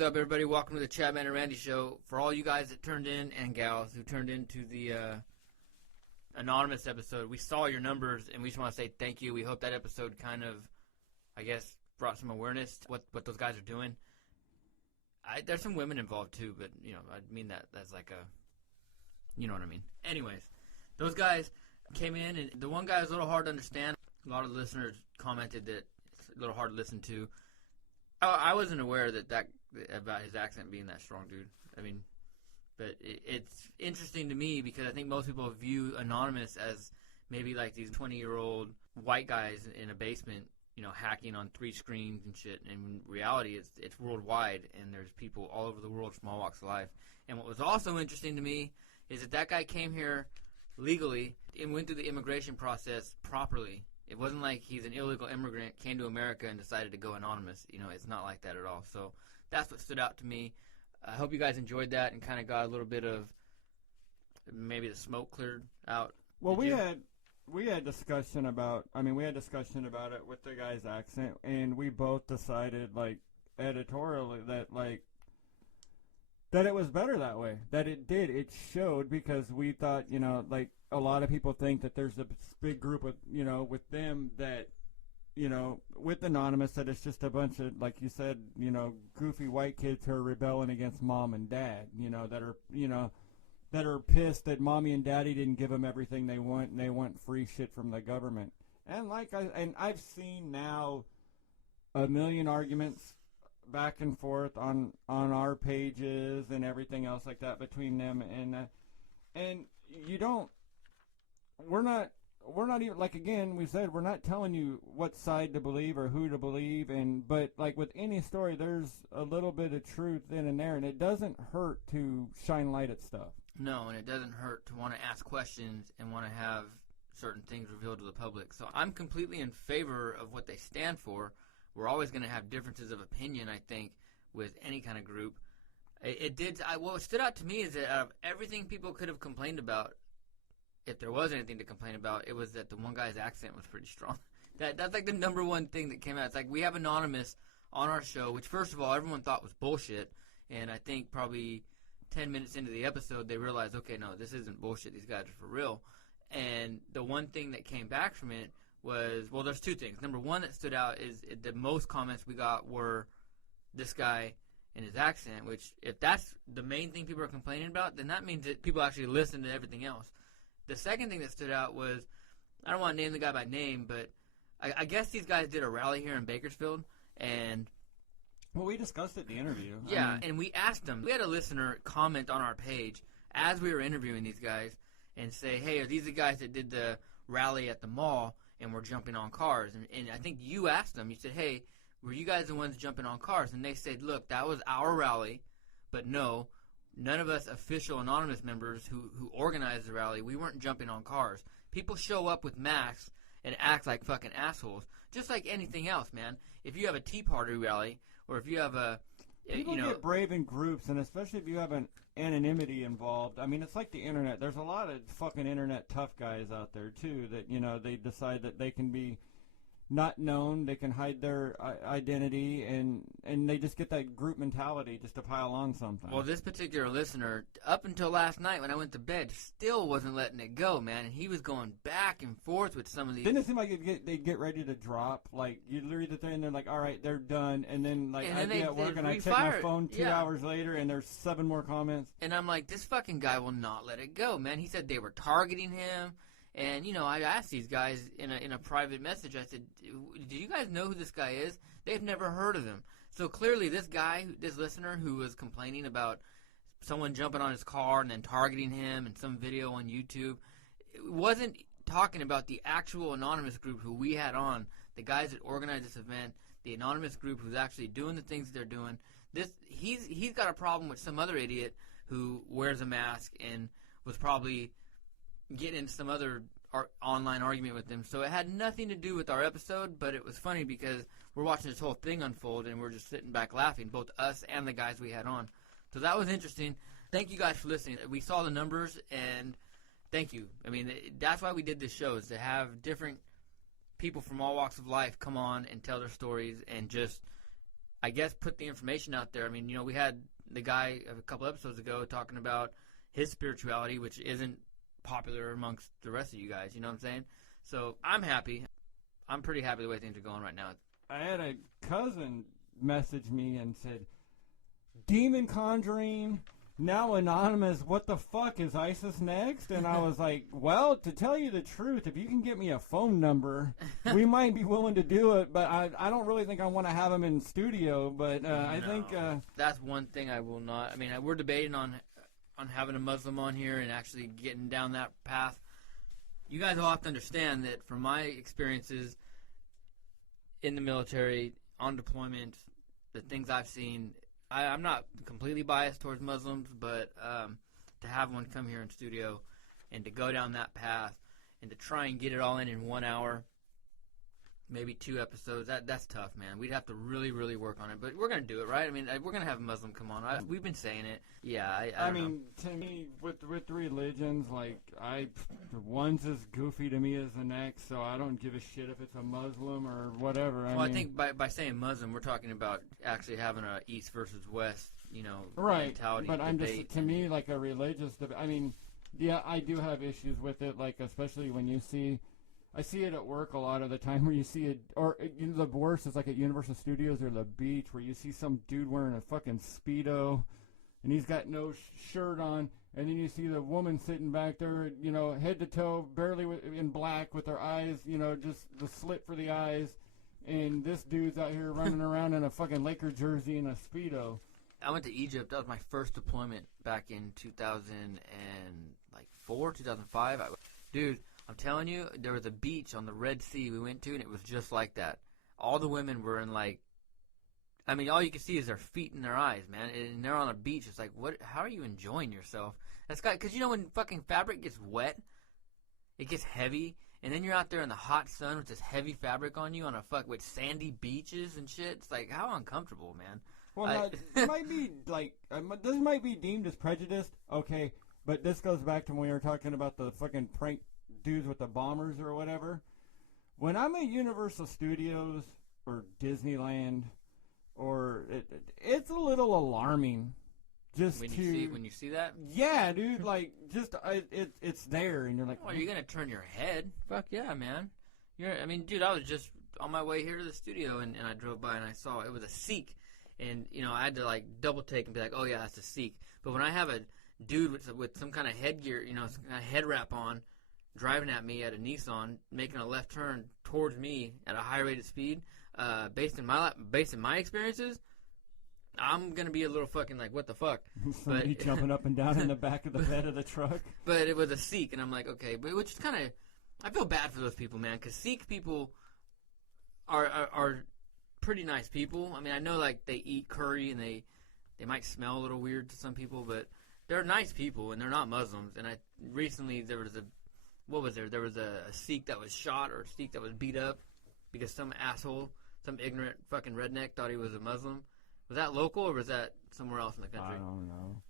is up, everybody? Welcome to the Chadman and Randy Show. For all you guys that turned in, and gals who turned into the anonymous episode, we saw your numbers, and we just want to say thank you. We hope that episode kind of, I guess, brought some awareness to what those guys are doing. There's some women involved, too, but, you know, I mean that's like a, you know what I mean. Anyways, those guys came in, and the one guy was a little hard to understand. A lot of listeners commented that it's a little hard to listen to. I wasn't aware that about his accent being that strong, dude. I mean, but it's interesting to me because I think most people view Anonymous as maybe like these 20-year-old white guys in a basement, you know, hacking on 3 screens and shit. And in reality, it's worldwide, and there's people all over the world from all walks of life. And what was also interesting to me is that guy came here legally and went through the immigration process properly. It wasn't like he's an illegal immigrant, came to America, and decided to go anonymous. You know, it's not like that at all. So that's what stood out to me. I hope you guys enjoyed that and kind of got a little bit of maybe the smoke cleared out. Well, we had discussion about it with the guy's accent, and we both decided, like, editorially that it was better that way. That it showed, because we thought, you know, like, a lot of people think that there's a big group of, you know, with them that, you know, with Anonymous, that it's just a bunch of, like you said, you know, goofy white kids who are rebelling against mom and dad, you know, that are pissed that mommy and daddy didn't give them everything they want, and they want free shit from the government. And I've seen now a million arguments back and forth on our pages and everything else like that between them, and you don't. We're not even, like, again, we said we're not telling you what side to believe or who to believe, but like with any story, there's a little bit of truth in and there, and it doesn't hurt to shine light at stuff. No, and it doesn't hurt to want to ask questions and want to have certain things revealed to the public. So I'm completely in favor of what they stand for. We're always going to have differences of opinion, I think, with any kind of group. What stood out to me is that out of everything people could have complained about, if there was anything to complain about, it was that the one guy's accent was pretty strong. That's like the number one thing that came out. It's like we have Anonymous on our show, which first of all everyone thought was bullshit, and I think probably 10 minutes into the episode they realized, okay, no, this isn't bullshit. These guys are for real. And the one thing that came back from it was, well, there's 2 things. Number one that stood out is the most comments we got were this guy and his accent, which if that's the main thing people are complaining about, then that means that people actually listen to everything else. The second thing that stood out was, I don't want to name the guy by name, but I guess these guys did a rally here in Bakersfield, and... Well, we discussed it in the interview. Yeah, and we asked them. We had a listener comment on our page as we were interviewing these guys and say, hey, are these the guys that did the rally at the mall and were jumping on cars? And I think you asked them, you said, hey, were you guys the ones jumping on cars? And they said, look, that was our rally, but no, none of us official Anonymous members who organized the rally, we weren't jumping on cars. People show up with masks and act like fucking assholes, just like anything else, man. If you have a Tea Party rally, or if you have People get brave in groups, and especially if you have an anonymity involved. I mean, it's like the internet. There's a lot of fucking internet tough guys out there, too, that, you know, they decide that they can be not known, they can hide their identity, and they just get that group mentality just to pile on something. Well, this particular listener, up until last night when I went to bed, still wasn't letting it go, man, and he was going back and forth with some of these. Didn't it seem like they'd get ready to drop? Like, you'd read the thing, and they're like, all right, they're done, and then, like, I'd be at work, and I'd check my phone 2 hours later, and there's 7 more comments. And I'm like, this fucking guy will not let it go, man. He said they were targeting him. And, you know, I asked these guys in a private message, I said, do you guys know who this guy is? They've never heard of him. So clearly this guy, this listener who was complaining about someone jumping on his car and then targeting him in some video on YouTube, wasn't talking about the actual Anonymous group who we had on, the guys that organized this event, the Anonymous group who's actually doing the things they're doing. He's got a problem with some other idiot who wears a mask and was probably get into some other online argument with them. So it had nothing to do with our episode, but it was funny because we're watching this whole thing unfold and we're just sitting back laughing, both us and the guys we had on. So that was interesting. Thank you guys for listening. We saw the numbers, and thank you. I mean, that's why we did this show, is to have different people from all walks of life come on and tell their stories and just I guess, put the information out there. I mean, we had the guy a couple episodes ago talking about his spirituality, which isn't popular amongst the rest of you guys. You know what I'm saying? So I'm happy. I'm pretty happy the way things are going right now. I had a cousin message me and said, "Demon conjuring, now anonymous, what the fuck, is ISIS next?" And I was like, well, to tell you the truth, if you can get me a phone number, we might be willing to do it, but I don't really think I want to have him in studio, but I think... That's one thing I will not... I mean, we're debating on having a Muslim on here and actually getting down that path. You guys will have to understand that from my experiences in the military, on deployment, the things I've seen, I'm not completely biased towards Muslims, but to have one come here in studio and to go down that path and to try and get it all in 1 hour, maybe 2 episodes, that's tough, man. We'd have to really, really work on it, but we're going to do it, right? I mean, we're going to have a Muslim come on. We've been saying it. Yeah, I mean, to me, with religions, like, one's as goofy to me as the next, so I don't give a shit if it's a Muslim or whatever. I think by saying Muslim, we're talking about actually having a East versus West, right, mentality. But I'm debate. just, to me, like a religious debate. I mean, yeah, I do have issues with it, like, especially when you see... I see it at work a lot of the time where you see it, or the worst is like at Universal Studios or the beach where you see some dude wearing a fucking Speedo and he's got no shirt on, and then you see the woman sitting back there, head to toe, barely in black with her eyes, just the slit for the eyes, and this dude's out here running around in a fucking Laker jersey and a Speedo. I went to Egypt. That was my first deployment back in 2004, 2005. Dude, I'm telling you, there was a beach on the Red Sea we went to, and it was just like that. All the women were in, all you can see is their feet and their eyes, man. And they're on a beach. It's like, what? How are you enjoying yourself? Because when fucking fabric gets wet, it gets heavy, and then you're out there in the hot sun with this heavy fabric on you with sandy beaches and shit. It's like, how uncomfortable, man. Well, it might be this might be deemed as prejudiced, okay, but this goes back to when we were talking about the fucking prank dudes with the bombers or whatever. When I'm at Universal Studios or Disneyland, or it's a little alarming. Just when you see that, yeah, dude, it's there, and you're like, oh, are you gonna turn your head? Fuck yeah, man. Dude, I was just on my way here to the studio, and I drove by and I saw it was a Sikh, and I had to double take and be like, oh yeah, that's a Sikh. But when I have a dude with some kind of headgear, some kind of head wrap on, driving at me at a Nissan, making a left turn towards me at a high rate of speed, based in my experiences, I'm gonna be a little fucking like, what the fuck? Somebody jumping up and down in the back of the bed of the truck. But it was a Sikh, and I'm like, okay, but which is kind of, I feel bad for those people, man, because Sikh people are pretty nice people. I mean, I know they eat curry and they might smell a little weird to some people, but they're nice people and they're not Muslims. And recently there was there was a Sikh that was shot, or a Sikh that was beat up because some asshole, some ignorant fucking redneck thought he was a Muslim. Was that local, or was that somewhere else in the country? I don't know.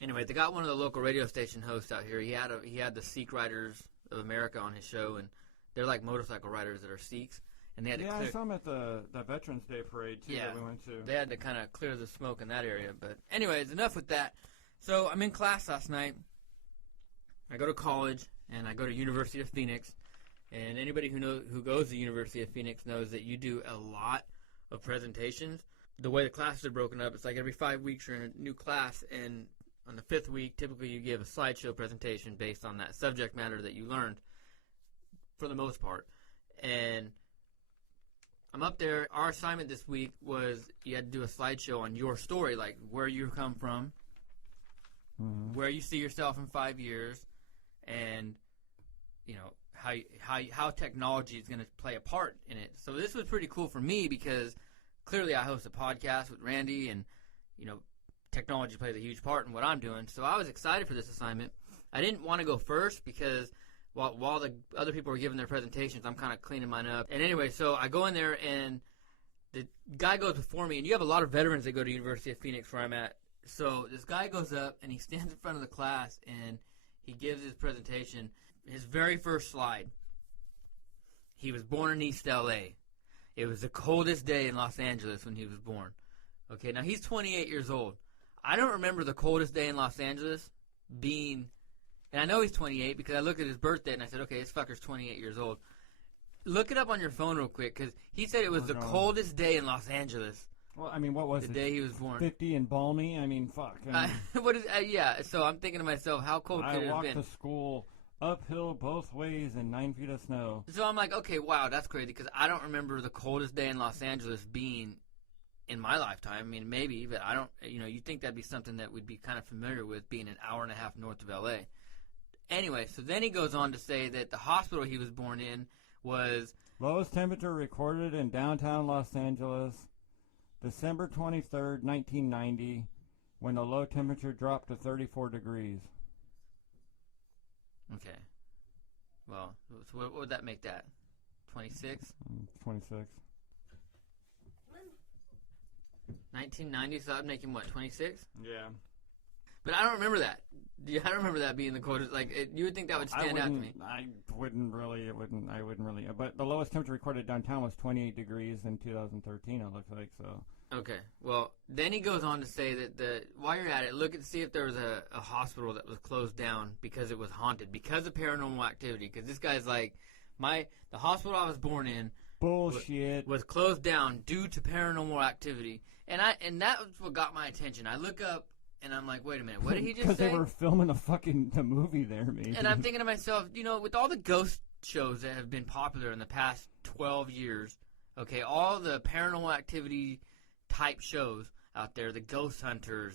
Anyway, they got one of the local radio station hosts out here. He had the Sikh Riders of America on his show, and they're like motorcycle riders that are Sikhs. And they had I saw them at the Veterans Day parade too, that we went to. They had to kind of clear the smoke in that area. But anyways, enough with that. So I'm in class last night. I go to college, and I go to University of Phoenix. And anybody who goes to University of Phoenix knows that you do a lot of presentations. The way the classes are broken up, it's like every 5 weeks you're in a new class, and on the 5th week, typically you give a slideshow presentation based on that subject matter that you learned, for the most part. And I'm up there. Our assignment this week was you had to do a slideshow on your story, like where you come from, where you see yourself in 5 years, and how technology is going to play a part in it. So this was pretty cool for me because clearly I host a podcast with Randy, and technology plays a huge part in what I'm doing. So I was excited for this assignment. I didn't want to go first because while the other people were giving their presentations, I'm kind of cleaning mine up. And anyway, so I go in there, and the guy goes before me, and you have a lot of veterans that go to University of Phoenix where I'm at. So this guy goes up, and he stands in front of the class, and he gives his presentation. His very first slide, he was born in East L.A. It was the coldest day in Los Angeles when he was born. Okay, now he's 28 years old. I don't remember the coldest day in Los Angeles being, and I know he's 28 because I looked at his birthday and I said, okay, this fucker's 28 years old. Look it up on your phone real quick because he said it was the coldest day in Los Angeles. Well, I mean, what was it? The day he was born. 50 and balmy? I mean, fuck. What is? Yeah, so I'm thinking to myself, how cold could it have been? I walked to school uphill both ways in 9 feet of snow. So I'm like, okay, wow, that's crazy because I don't remember the coldest day in Los Angeles being in my lifetime. I mean, maybe, but I don't, you'd think that'd be something that we'd be kind of familiar with being an hour and a half north of L.A. Anyway, so then he goes on to say that the hospital he was born in was... Lowest temperature recorded in downtown Los Angeles, December 23rd, 1990, when the low temperature dropped to 34 degrees. Okay. Well, so what would that make that? 26? 26. 1990, so that would make him, what, 26? Yeah. But I don't remember that. I don't remember that being the coldest. You would think that would stand out to me. I wouldn't really. But the lowest temperature recorded downtown was 28 degrees in 2013, it looks like, so. Okay. Well, then he goes on to say that while you're at it, look and see if there was a hospital that was closed down because it was haunted, because of paranormal activity. Because this guy's like, the hospital I was born in bullshit was closed down due to paranormal activity. And that was what got my attention. I look up and I'm like, wait a minute, what did he just say? Because they were filming the movie there, maybe. And I'm thinking to myself, with all the ghost shows that have been popular in the past 12 years, okay, all the paranormal activity type shows out there, the Ghost Hunters,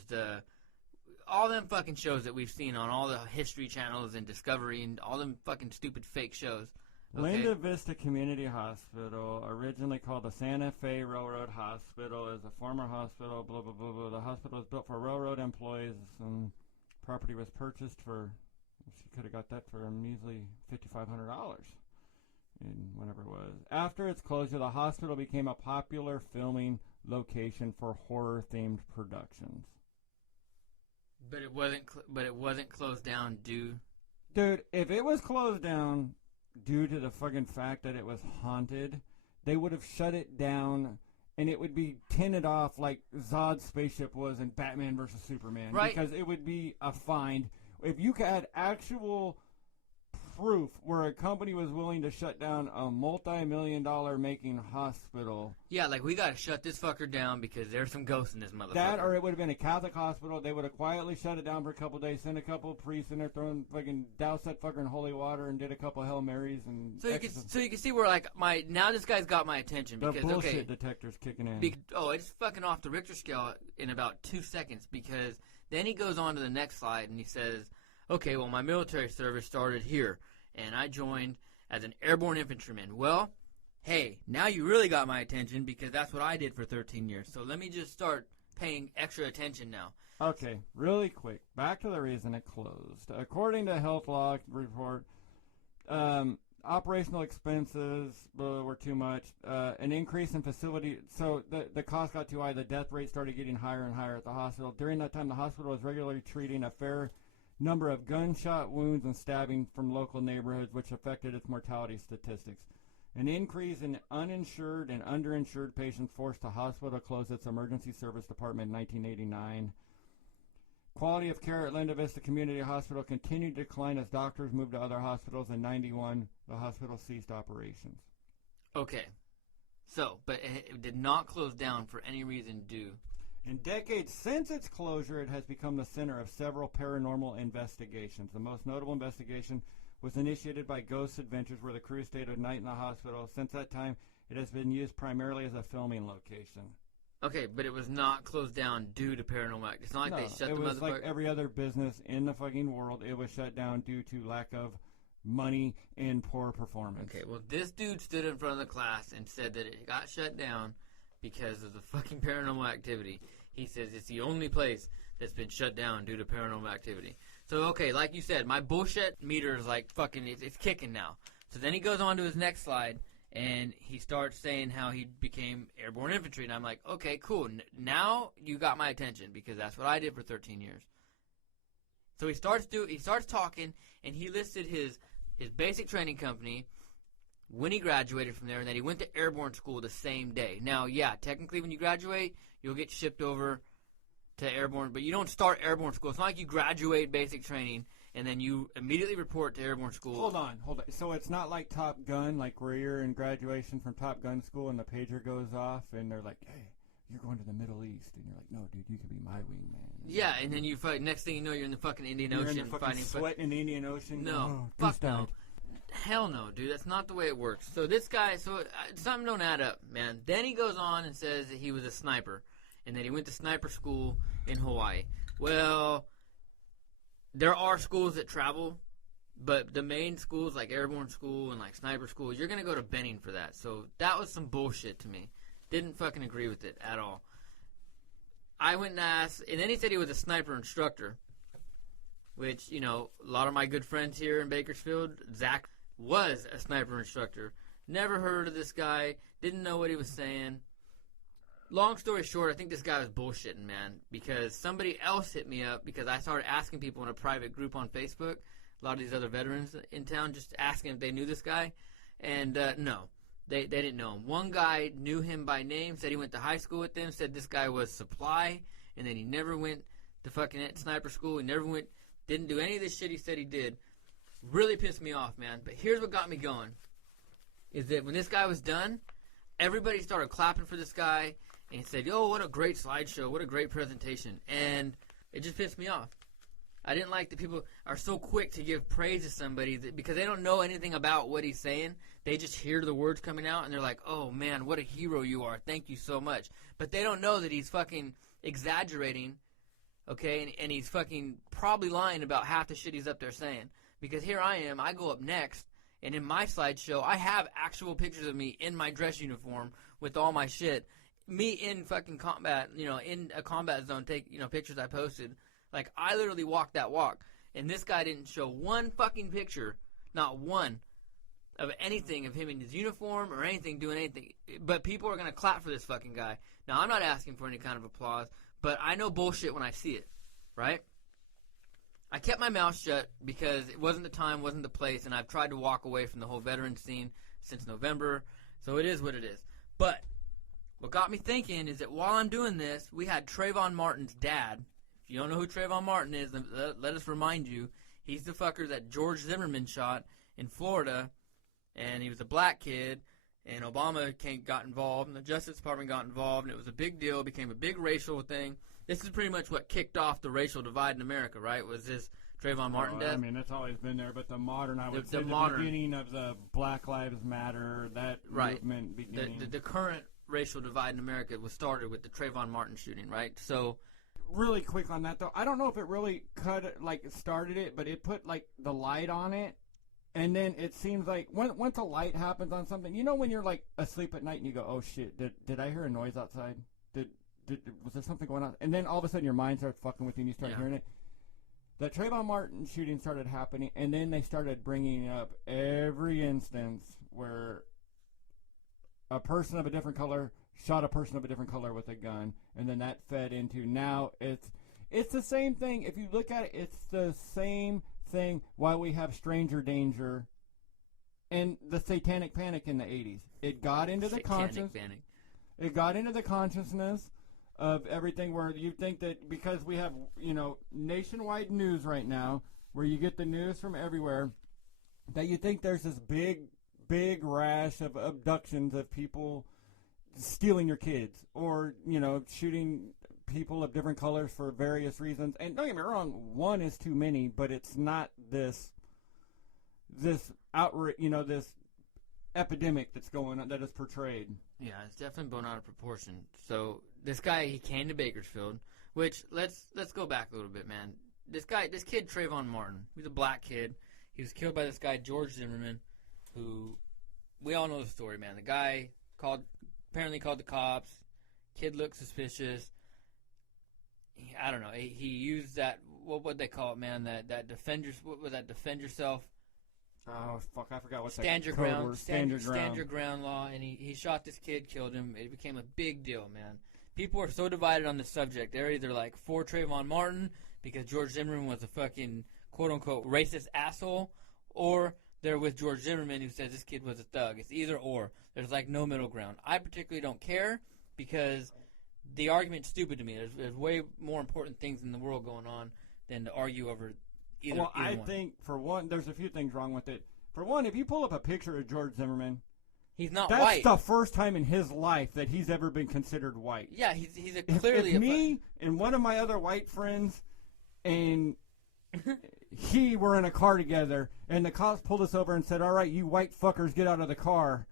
all them fucking shows that we've seen on all the History Channels and Discovery and all them fucking stupid fake shows. Okay? Linda Vista Community Hospital, originally called the Santa Fe Railroad Hospital, is a former hospital, blah, blah, blah, blah. The hospital was built for railroad employees, and property was purchased for, she could have got that for a measly $5,500 whenever it was. After its closure, the hospital became a popular filming location for horror-themed productions. But it wasn't closed down due... Dude, if it was closed down due to the fucking fact that it was haunted, they would have shut it down and it would be tinted off like Zod's spaceship was in Batman vs. Superman. Right. Because it would be a find. If you had actual proof where a company was willing to shut down a multi-million-dollar making hospital. Yeah, like, we got to shut this fucker down because there's some ghosts in this motherfucker. That, or it would have been a Catholic hospital. They would have quietly shut it down for a couple days, sent a couple of priests in there, doused that fucker in holy water and did a couple of Hail Marys and so you can see where, like, now this guy's got my attention because, the bullshit detector's kicking in. It's fucking off the Richter scale in about 2 seconds because then he goes on to the next slide and he says, okay, well, my military service started here, and I joined as an airborne infantryman. Well, hey, now you really got my attention because that's what I did for 13 years. So let me just start paying extra attention now. Okay, really quick. Back to the reason it closed. According to Health Law Report, operational expenses were too much. An increase in facility, so the cost got too high. The death rate started getting higher and higher at the hospital. During that time, the hospital was regularly treating a fair number of gunshot wounds and stabbing from local neighborhoods, which affected its mortality statistics. An increase in uninsured and underinsured patients forced the hospital to close its emergency service department in 1989. Quality of care at Linda Vista Community Hospital continued to decline as doctors moved to other hospitals. In 91, the hospital ceased operations. Okay. So, but it did not close down for any reason due. In decades since its closure, it has become the center of several paranormal investigations. The most notable investigation was initiated by Ghost Adventures, where the crew stayed a night in the hospital. Since that time, it has been used primarily as a filming location. Okay, but it was not closed down due to paranormal activity. It's not like they shut the motherfucker. It was like every other business in the fucking world. It was shut down due to lack of money and poor performance. Okay, well, this dude stood in front of the class and said that it got shut down because of the fucking paranormal activity. He says it's the only place that's been shut down due to paranormal activity. So, okay, like you said, my bullshit meter is like fucking, it's kicking now. So then he goes on to his next slide, and he starts saying how he became airborne infantry. And I'm like, okay, cool. Now you got my attention because that's what I did for 13 years. So he starts talking, and he listed his basic training company, when he graduated from there, and that he went to airborne school the same day. Now, yeah, technically when you graduate, you'll get shipped over to airborne, but you don't start airborne school. It's not like you graduate basic training and then you immediately report to airborne school. Hold on. So it's not like Top Gun, like where you're in graduation from Top Gun school and the pager goes off and they're like, hey, you're going to the Middle East. And you're like, no, dude, you can be my wingman. Yeah, and then you fight. Next thing you know, you're in the fucking Indian Ocean. You're in the fucking sweating in the Indian Ocean. No, fuck no. Hell no, dude. That's not the way it works. So this guy, something don't add up, man. Then he goes on and says that he was a sniper and that he went to sniper school in Hawaii. Well, there are schools that travel, but the main schools like airborne school and like sniper school, you're going to go to Benning for that. So that was some bullshit to me. Didn't fucking agree with it at all. I went and asked, and then he said he was a sniper instructor, which, you know, a lot of my good friends here in Bakersfield, Zach was a sniper instructor. Never heard of this guy, didn't know what he was saying. Long story short, I think this guy was bullshitting, man, because somebody else hit me up because I started asking people in a private group on Facebook, a lot of these other veterans in town, just asking if they knew this guy, and no. They didn't know him. One guy knew him by name, said he went to high school with them, said this guy was supply, and then he never went to fucking sniper school. He never went, didn't do any of this shit he said he did. Really pissed me off, man. But here's what got me going, is that when this guy was done, everybody started clapping for this guy, and he said, yo, what a great slideshow, what a great presentation. And it just pissed me off. I didn't like that people are so quick to give praise to somebody because they don't know anything about what he's saying. They just hear the words coming out, and they're like, oh, man, what a hero you are. Thank you so much. But they don't know that he's fucking exaggerating, okay, and he's fucking probably lying about half the shit he's up there saying. Because here I am, I go up next, and in my slideshow, I have actual pictures of me in my dress uniform with all my shit. Me in fucking combat, you know, in a combat zone, take, you know, pictures I posted. Like, I literally walked that walk. And this guy didn't show one fucking picture, not one, of anything of him in his uniform or anything, doing anything. But people are going to clap for this fucking guy. Now, I'm not asking for any kind of applause, but I know bullshit when I see it, right? I kept my mouth shut because it wasn't the time, wasn't the place, and I've tried to walk away from the whole veteran scene since November, so it is what it is. But what got me thinking is that while I'm doing this, we had Trayvon Martin's dad. If you don't know who Trayvon Martin is, let us remind you. He's the fucker that George Zimmerman shot in Florida, and he was a black kid, and Obama got involved, and the Justice Department got involved, and it was a big deal. It became a big racial thing. This is pretty much what kicked off the racial divide in America, right? Was this Trayvon Martin death? I mean, it's always been there, but the modern, I would say, the beginning of the Black Lives Matter, that movement beginning. The current racial divide in America was started with the Trayvon Martin shooting, right? So, really quick on that, though, I don't know if it really started it, but it put, the light on it, and then it seems like once a light happens on something, you know when you're, asleep at night and you go, oh, shit, did I hear a noise outside? Was there something going on? And then all of a sudden your mind starts fucking with you and you start hearing it. The Trayvon Martin shooting started happening, and then they started bringing up every instance where a person of a different color shot a person of a different color with a gun, and then that fed into now it's the same thing. If you look at it, it's the same thing why we have stranger danger and the satanic panic in the 80s. It got into the conscience. It got into the consciousness of everything where you think that because we have, nationwide news right now where you get the news from everywhere, that you think there's this big rash of abductions of people stealing your kids or, shooting people of different colors for various reasons. And don't get me wrong, one is too many, but it's not this outrage, this epidemic that's going on, that is portrayed. Yeah, it's definitely blown out of proportion. So this guy, he came to Bakersfield, which let's go back a little bit, man. This kid Trayvon Martin, he's a black kid. He was killed by this guy George Zimmerman, who we all know the story, man. The guy apparently called the cops. Kid looked suspicious. I don't know. He used that, what would they call it, man? That defend yourself. Oh, fuck, I forgot what that stand your code ground, word. stand your ground law, and he shot this kid, killed him. It became a big deal, man. People are so divided on this subject. They're either for Trayvon Martin because George Zimmerman was a fucking quote-unquote racist asshole, or they're with George Zimmerman, who says this kid was a thug. It's either or. There's like no middle ground. I particularly don't care because the argument's stupid to me. There's way more important things in the world going on than to argue over either. Well, either I one. think for one, there's a few things wrong with it. For one, if you pull up a picture of George Zimmerman, he's not that's white. the first time in his life that he's ever been considered white. Yeah, he's a clearly if me and one of my other white friends and he were in a car together, and the cops pulled us over and said, "All right, you white fuckers, get out of the car."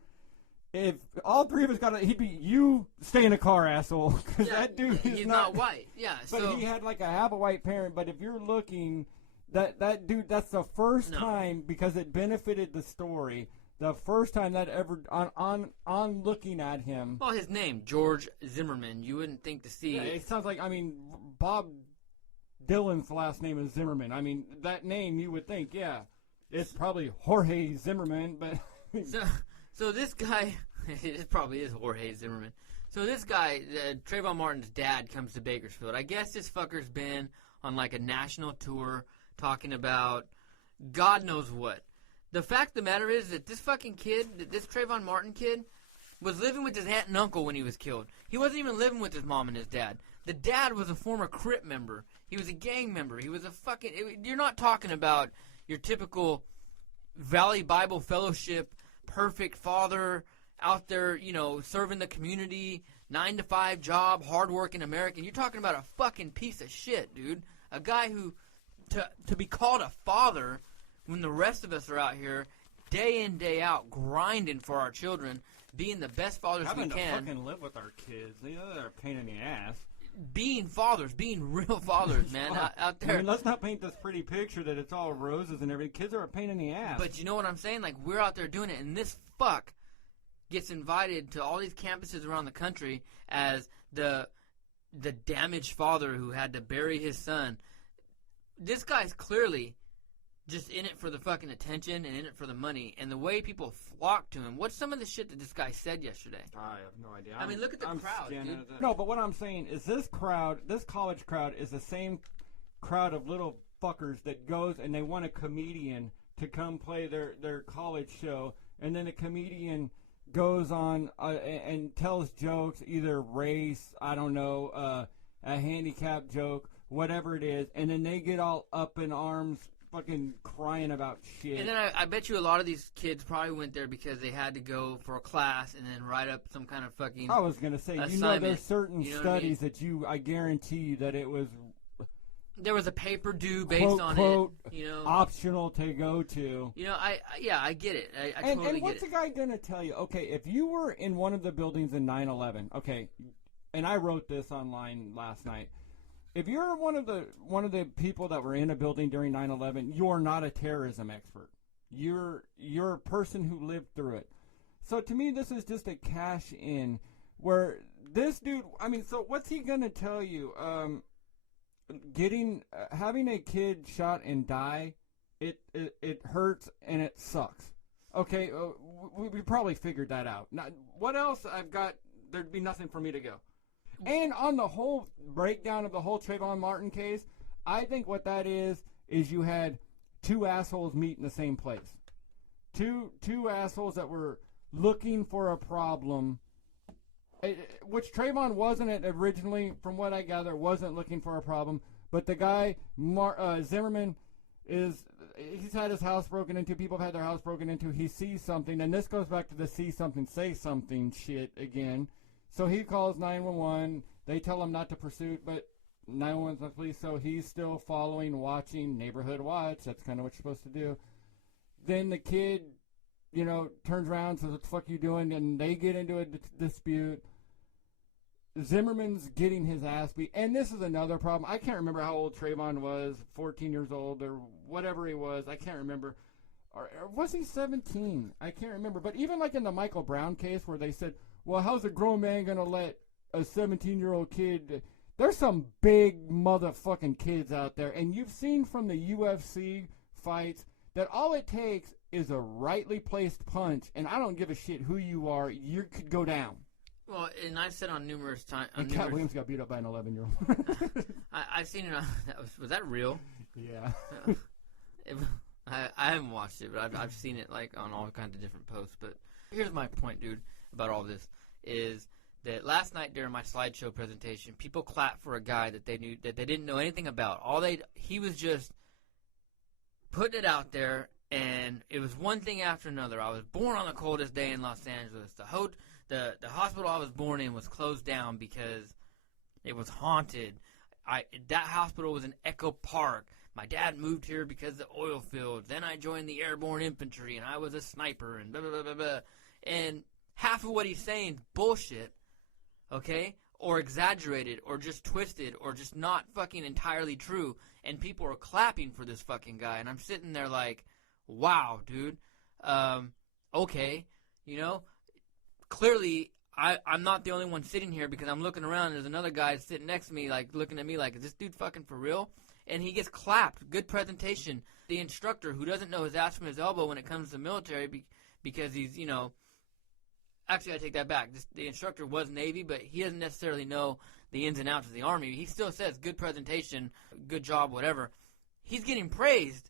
If all three of us he'd be, "You stay in the car, asshole," because that dude is he's not white. Yeah, but so he had like a half a white parent. But if you're looking, that dude, that's the first time, because it benefited the story. The first time that ever on looking at him. Well, his name, George Zimmerman. You wouldn't think to see. Yeah, it sounds like, Bob Dylan's last name is Zimmerman. That name you would think, yeah, it's probably Jorge Zimmerman, but so this guy, it probably is Jorge Zimmerman. So this guy, Trayvon Martin's dad, comes to Bakersfield. I guess this fucker's been on like a national tour talking about God knows what. The fact of the matter is that this fucking kid, this Trayvon Martin kid, was living with his aunt and uncle when he was killed. He wasn't even living with his mom and his dad. The dad was a former Crip member. He was a gang member. He was a fucking... You're not talking about your typical Valley Bible Fellowship, perfect father out there, serving the community, 9-to-5 job, hardworking American. You're talking about a fucking piece of shit, dude. A guy who, to be called a father when the rest of us are out here, day in, day out, grinding for our children, being the best fathers we can. Having to fucking live with our kids. They're a pain in the ass. Being fathers, being real fathers, man, out there. Let's not paint this pretty picture that it's all roses and everything. Kids are a pain in the ass. But you know what I'm saying? Like, we're out there doing it, and this fuck gets invited to all these campuses around the country as the damaged father who had to bury his son. This guy's clearly just in it for the fucking attention and in it for the money. And the way people flock to him. What's some of the shit that this guy said yesterday? I have no idea. Look at the crowd, dude. No, but what I'm saying is this college crowd is the same crowd of little fuckers that goes and they want a comedian to come play their college show. And then the comedian goes on and tells jokes, either race, I don't know, a handicap joke, whatever it is. And then they get all up in arms, fucking crying about shit. And then I bet you a lot of these kids probably went there because they had to go for a class and then write up some kind of fucking I was going to say, assignment. there's certain studies that I guarantee you that it was... There was a paper due based on quote, it, optional to go to. I get it. I totally get it. And what's the guy going to tell you? Okay, if you were in one of the buildings in 9/11, okay, and I wrote this online last night. If you're one of the people that were in a building during 9/11, you're not a terrorism expert. You're a person who lived through it. So to me, this is just a cash in where this dude. So what's he gonna tell you? Having a kid shot and die, it hurts and it sucks. Okay, we probably figured that out. Now, what else I've got? There'd be nothing for me to go. And on the whole breakdown of the whole Trayvon Martin case, I think what that is you had two assholes meet in the same place. Two assholes that were looking for a problem, which Trayvon wasn't originally, from what I gather, wasn't looking for a problem. But the guy, Zimmerman, he's had his house broken into. People have had their house broken into. He sees something, and this goes back to the see something, say something shit again. So he calls 911. They tell him not to pursue, but 911's not police, so he's still following, watching, neighborhood watch. That's kind of what you're supposed to do. Then the kid, turns around and says, "What the fuck you doing?" And they get into a dispute. Zimmerman's getting his ass beat. And this is another problem. I can't remember how old Trayvon was, 14 years old or whatever he was. I can't remember. Or was he 17? I can't remember. But even like in the Michael Brown case where they said, well, how's a grown man going to let a 17-year-old kid... There's some big motherfucking kids out there. And you've seen from the UFC fights that all it takes is a rightly placed punch. And I don't give a shit who you are. You could go down. Well, and I've said on numerous times... Cat Williams got beat up by an 11-year-old. I've seen it on... Was that real? Yeah. I haven't watched it, but I've seen it like on all kinds of different posts. But here's my point, dude, about all this is that last night during my slideshow presentation, people clapped for a guy that they didn't know anything about. He was just putting it out there, and it was one thing after another. I was born on the coldest day in Los Angeles. The hospital I was born in was closed down because it was haunted. That hospital was in Echo Park. My dad moved here because of the oil fields. Then I joined the airborne infantry, and I was a sniper, and blah, blah, blah, blah, blah. And half of what he's saying is bullshit, okay? Or exaggerated, or just twisted, or just not fucking entirely true. And people are clapping for this fucking guy. And I'm sitting there like, wow, dude. Okay. You know, clearly I'm not the only one sitting here because I'm looking around and there's another guy sitting next to me like looking at me like, is this dude fucking for real? And he gets clapped. Good presentation. The instructor, who doesn't know his ass from his elbow when it comes to the military because he's, you know, actually I take that back. The instructor was Navy, but he doesn't necessarily know the ins and outs of the Army. He still says good presentation, good job, whatever. He's getting praised.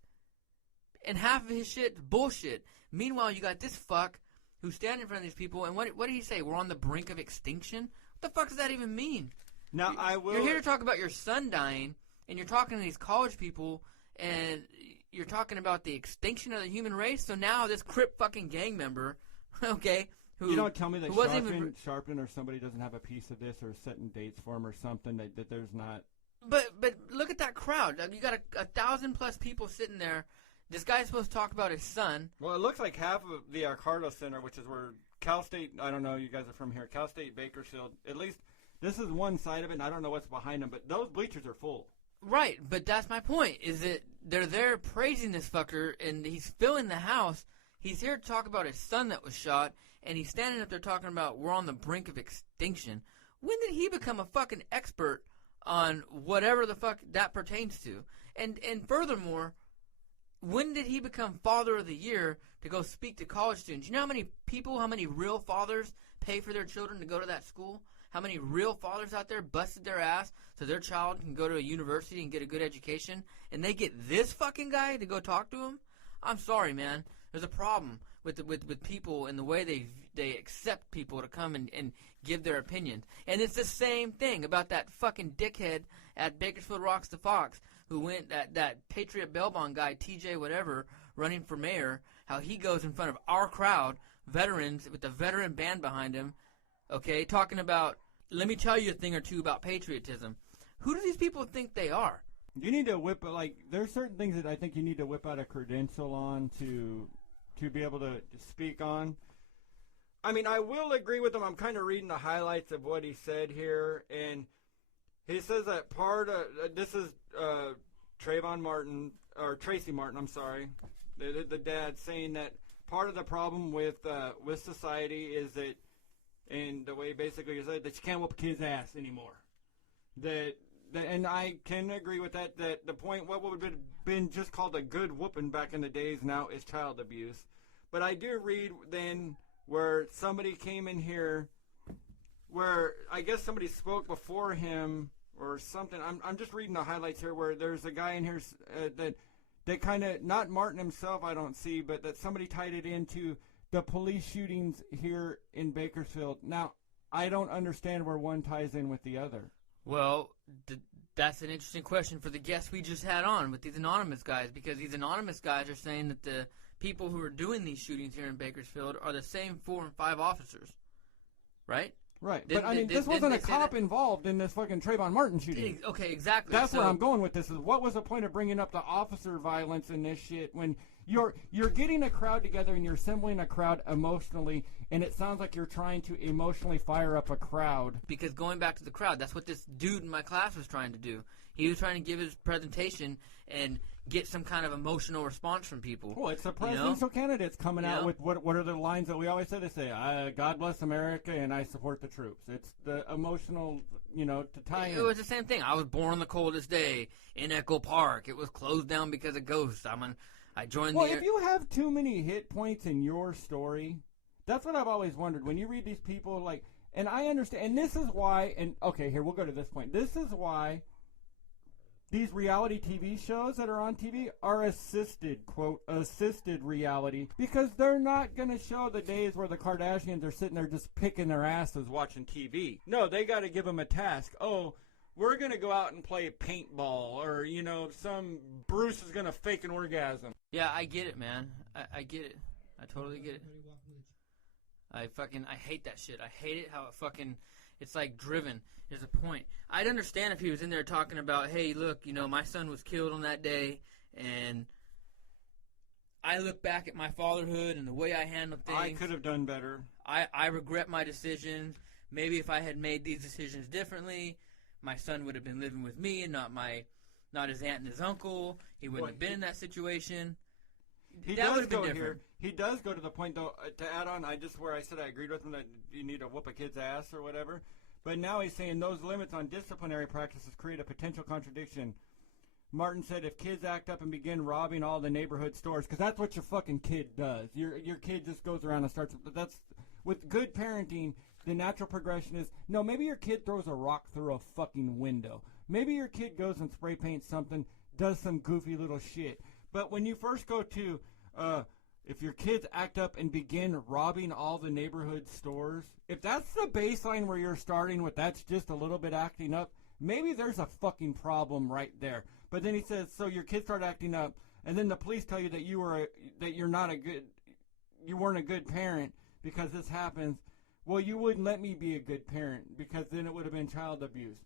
And half of his shit's bullshit. Meanwhile, you got this fuck who's standing in front of these people, and what did he say? We're on the brink of extinction? What the fuck does that even mean? Now, You're here to talk about your son dying, and you're talking to these college people, and you're talking about the extinction of the human race. So now this Crip fucking gang member, okay, who you don't tell me that Sharpton or somebody doesn't have a piece of this or setting dates for him or something that there's not. But look at that crowd. You got a 1,000+ people sitting there. This guy's supposed to talk about his son. Well, it looks like half of the Arcado Center, which is where Cal State, I don't know, you guys are from here, Cal State Bakersfield, at least this is one side of it, and I don't know what's behind them, but those bleachers are full. Right, but that's my point, is that they're there praising this fucker, and he's filling the house. He's here to talk about his son that was shot, and he's standing up there talking about we're on the brink of extinction. When did he become a fucking expert on whatever the fuck that pertains to? And furthermore, when did he become Father of the Year to go speak to college students? You know how many real fathers pay for their children to go to that school? How many real fathers out there busted their ass so their child can go to a university and get a good education, and they get this fucking guy to go talk to him? I'm sorry, man. There's a problem with people and the way they accept people to come and give their opinions. And it's the same thing about that fucking dickhead at Bakersfield Rocks the Fox who went, that Patriot bail bond guy, TJ whatever, running for mayor, how he goes in front of our crowd, veterans, with the veteran band behind him, okay, talking about, let me tell you a thing or two about patriotism. Who do these people think they are? You need to whip, like, there's certain things that I think you need to whip out a credential on to be able to speak on. I mean, I will agree with him. I'm kind of reading the highlights of what he said here, and he says that part of, this is Trayvon Martin, or Tracy Martin, I'm sorry, the dad, saying that part of the problem with society is that, and the way basically he said, that you can't whoop a kid's ass anymore. And I can agree with that the point, what would have been just called a good whooping back in the days now is child abuse. But I do read then where somebody came in here, where I guess somebody spoke before him or something. I'm just reading the highlights here where there's a guy in here that kind of, not Martin himself I don't see, but that somebody tied it into the police shootings here in Bakersfield. Now, I don't understand where one ties in with the other. Well, that's an interesting question for the guests we just had on with these anonymous guys, because these anonymous guys are saying that the people who are doing these shootings here in Bakersfield are the same 4 and 5 officers, right? Right, but I mean, this wasn't a cop involved in this fucking Trayvon Martin shooting. Okay, exactly. That's where I'm going with this. Is what was the point of bringing up the officer violence in this shit when you're getting a crowd together and you're assembling a crowd emotionally, and it sounds like you're trying to emotionally fire up a crowd. Because going back to the crowd, that's what this dude in my class was trying to do. He was trying to give his presentation and get some kind of emotional response from people. Well, it's the presidential candidates coming out with what are the lines that we always say? They say, God bless America and I support the troops. It's the emotional, to tie in. It was the same thing. I was born on the coldest day in Echo Park. It was closed down because of ghosts. I joined if you have too many hit points in your story, that's what I've always wondered. When you read these people, and I understand, and this is why, and okay, here, we'll go to this point. This is why These reality TV shows that are on TV are assisted, quote, assisted reality, because they're not going to show the days where the Kardashians are sitting there just picking their asses watching TV. No, they got to give them a task. Oh, we're going to go out and play paintball, or, you know, Bruce is going to fake an orgasm. Yeah, I get it, man. I get it. I totally get it. I hate that shit. I hate it how it fucking, it's like driven. There's a point. I'd understand if he was in there talking about, hey, look, you know, my son was killed on that day, and I look back at my fatherhood and the way I handled things. I could have done better. I regret my decisions. Maybe if I had made these decisions differently, my son would have been living with me and not his aunt and his uncle. He wouldn't have been in that situation. That would have been different. Here. He does go to the point, though, to add on, where I said I agreed with him that you need to whoop a kid's ass or whatever. But now he's saying those limits on disciplinary practices create a potential contradiction. Martin said if kids act up and begin robbing all the neighborhood stores, because that's what your fucking kid does. Your kid just goes around and starts. That's with good parenting. The natural progression is, no, maybe your kid throws a rock through a fucking window. Maybe your kid goes and spray paints something, does some goofy little shit. But when you first go to, if your kids act up and begin robbing all the neighborhood stores, if that's the baseline where you're starting with, that's just a little bit acting up, maybe there's a fucking problem right there. But then he says, so your kids start acting up, and then the police tell you that you weren't a good parent because this happens. Well, you wouldn't let me be a good parent because then it would have been child abuse.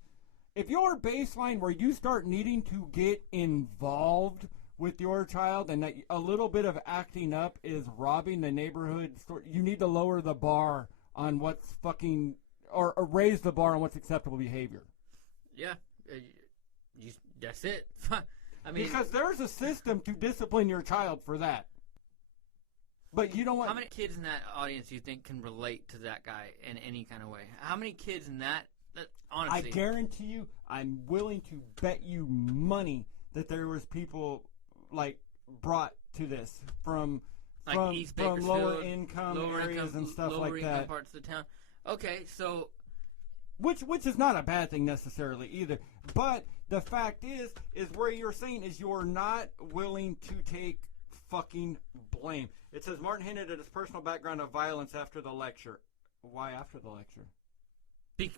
If your baseline where you start needing to get involved with your child and that a little bit of acting up is robbing the neighborhood store, you need to lower the bar on what's fucking, or raise the bar on what's acceptable behavior. Yeah, that's it. I mean, because there's a system to discipline your child for that. But you don't want. How many kids in that audience do you think can relate to that guy in any kind of way? How many kids in that honestly? I guarantee you, I'm willing to bet you money that there was people like brought to this from East from lower income areas and stuff like that. Lower income parts of the town. Okay, so which is not a bad thing necessarily either. But the fact is where you're saying is you're not willing to take fucking blame. It says Martin hinted at his personal background of violence after the lecture. Why after the lecture?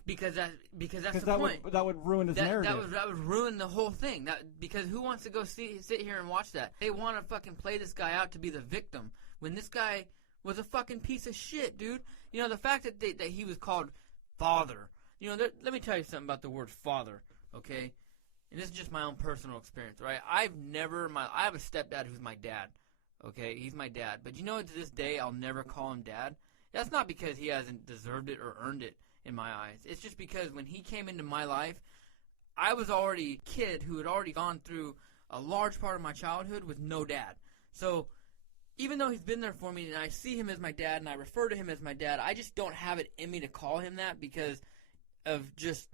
Because that's the point. That would ruin his narrative. That would ruin the whole thing. Because who wants to go sit here and watch that? They want to fucking play this guy out to be the victim when this guy was a fucking piece of shit, dude. You know, the fact that he was called father. You know, let me tell you something about the word father, okay? And this is just my own personal experience, right? I have a stepdad who's my dad, okay? He's my dad. But you know, to this day, I'll never call him dad. That's not because he hasn't deserved it or earned it in my eyes. It's just because when he came into my life, I was already a kid who had already gone through a large part of my childhood with no dad. So even though he's been there for me and I see him as my dad and I refer to him as my dad, I just don't have it in me to call him that because of just...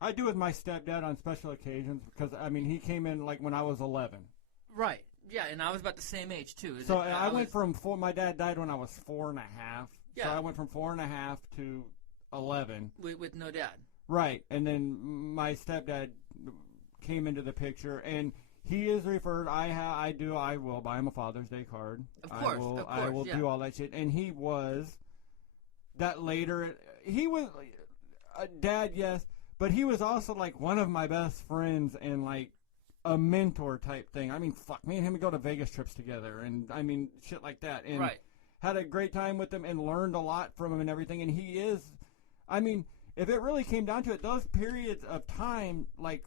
I do with my stepdad on special occasions because, I mean, he came in like when I was 11. Right. Yeah, and I was about the same age too. So I went from my dad died when I was 4.5. Yeah. So I went from 4.5 to 11. With no dad. Right. And then my stepdad came into the picture, and he is referred. I will buy him a Father's Day card. Of course. I will do all that shit. And he was that later. He was a dad, yes, but he was also like one of my best friends and like a mentor type thing. I mean, fuck, me and him would go to Vegas trips together, and I mean shit like that. And right. Had a great time with him and learned a lot from him and everything. And he is, I mean, if it really came down to it, those periods of time, like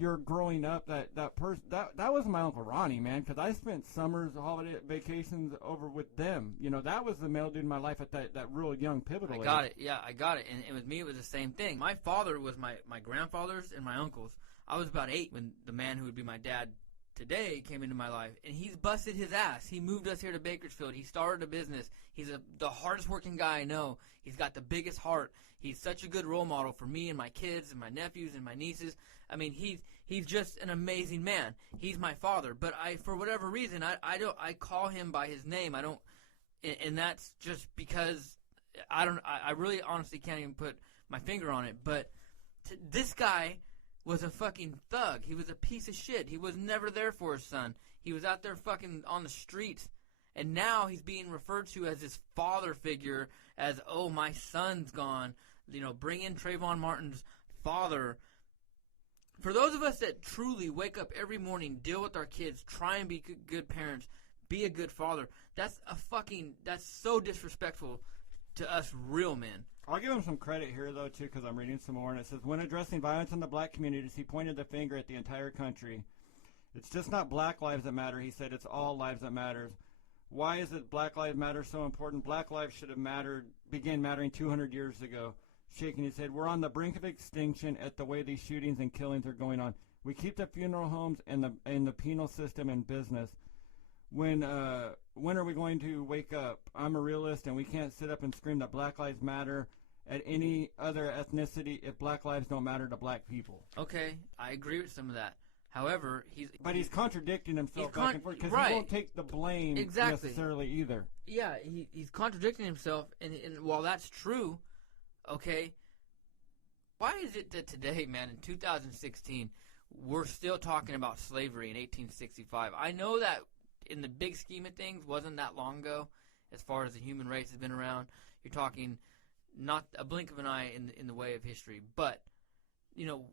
you're growing up, that was my Uncle Ronnie, man, because I spent summers, holiday vacations over with them. You know, that was the male dude in my life at that real young pivotal age. I got it. Yeah, I got it. And with me, it was the same thing. My father was my grandfather's and my uncle's. I was about 8 when the man who would be my dad today came into my life, and he's busted his ass. He moved us here to Bakersfield. He started a business. He's the hardest working guy I know. He's got the biggest heart. He's such a good role model for me and my kids and my nephews and my nieces. I mean, he's just an amazing man. He's my father. But for whatever reason, I call him by his name. I don't, and that's just because I really honestly can't even put my finger on it. But this guy was a fucking thug. He was a piece of shit. He was never there for his son. He was out there fucking on the streets. And now he's being referred to as this father figure, as, oh, my son's gone. You know, bring in Trayvon Martin's father. For those of us that truly wake up every morning, deal with our kids, try and be good parents, be a good father, that's so disrespectful to us real men. I'll give him some credit here, though, too, because I'm reading some more, and it says, when addressing violence in the black communities, he pointed the finger at the entire country. It's just not black lives that matter, he said, it's all lives that matter. Why is it Black Lives Matter so important? Black lives should have began mattering 200 years ago. Shaking his head, we're on the brink of extinction at the way these shootings and killings are going on. We keep the funeral homes and the penal system in business. When are we going to wake up? I'm a realist, and we can't sit up and scream that Black Lives Matter at any other ethnicity if Black lives don't matter to black people. Okay, I agree with some of that. However, he's contradicting himself back and forth because right. he won't take the blame necessarily either. Yeah, he's contradicting himself, and while that's true, okay, why is it that today, man, in 2016, we're still talking about slavery in 1865? I know that in the big scheme of things wasn't that long ago as far as the human race has been around. You're talking not a blink of an eye in the way of history, but, you know,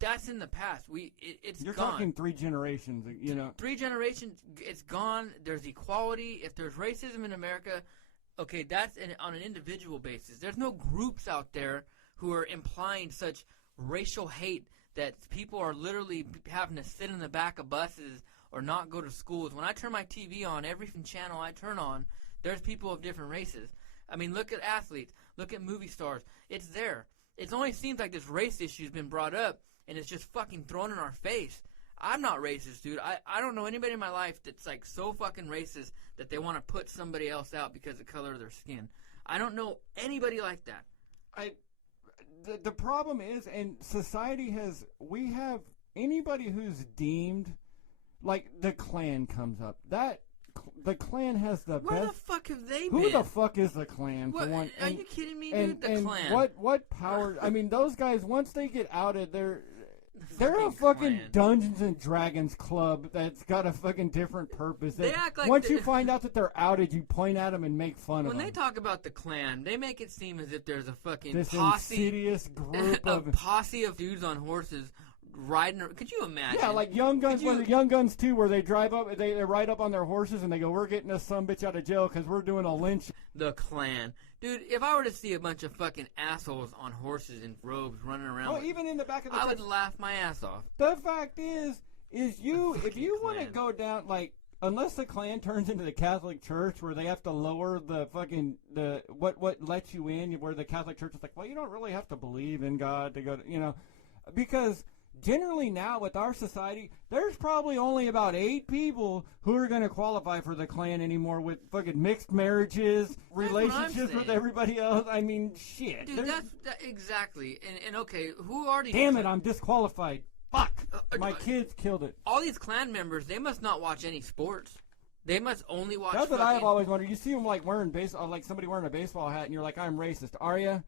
that's in the past. You're gone. Talking 3 generations, you know. 3 generations, it's gone. There's equality. If there's racism in America, okay, that's on an individual basis. There's no groups out there who are implying such racial hate that people are literally having to sit in the back of buses or not go to schools. When I turn my TV on, every channel I turn on, there's people of different races. I mean, look at athletes. Look at movie stars. It's there. It only seems like this race issue has been brought up, and it's just fucking thrown in our face. I'm not racist, dude. I don't know anybody in my life that's like so fucking racist that they want to put somebody else out because of the color of their skin. I don't know anybody like that. The problem is, and society we have anybody who's deemed, like the Klan comes up. The Klan has the best. Where the fuck have they been? Who the fuck is the Klan? What, for one? are you kidding me, dude? The Klan. What power? I mean, those guys, once they get outed, they're a fucking Klan. Dungeons and Dragons club that's got a fucking different purpose. They act like once you find out that they're outed, you point at them and make fun of them. When they talk about the Klan, they make it seem as if there's a fucking this posse, insidious group a posse of dudes on horses riding. Could you imagine? Yeah, like Young Guns. Young Guns 2, where they drive up, they ride up on their horses and they go, "We're getting this sumbitch out of jail because we're doing a lynch." The Klan, dude. If I were to see a bunch of fucking assholes on horses in robes running around, well, even in the back of the I would laugh my ass off. The fact is if you want to go down, like, unless the Klan turns into the Catholic Church where they have to lower the fucking what lets you in, where the Catholic Church is like, well, you don't really have to believe in God to go to, you know, because generally now with our society, there's probably only about 8 people who are going to qualify for the Klan anymore with fucking mixed marriages, relationships with everybody else. I mean, shit. Dude, exactly. And okay, who already... Damn it, I'm disqualified. Fuck. My kids killed it. All these Klan members, they must not watch any sports. They must only watch... That's what I've always wondered. You see them like wearing like somebody wearing a baseball hat, and you're like, I'm racist. Are you?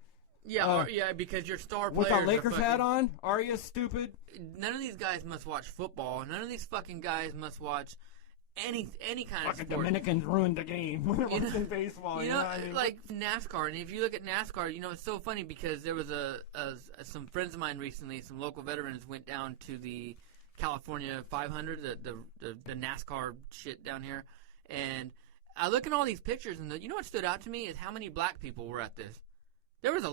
Yeah, yeah, because your star players with a Lakers hat on? Are you stupid? None of these guys must watch football. None of these fucking guys must watch any kind of sport. Dominicans ruined the game when it was in baseball. You know what I mean? like NASCAR. And if you look at NASCAR, you know, it's so funny because there was some friends of mine recently, some local veterans went down to the California 500, the NASCAR shit down here. And I look at all these pictures, and you know what stood out to me is how many black people were at this. There was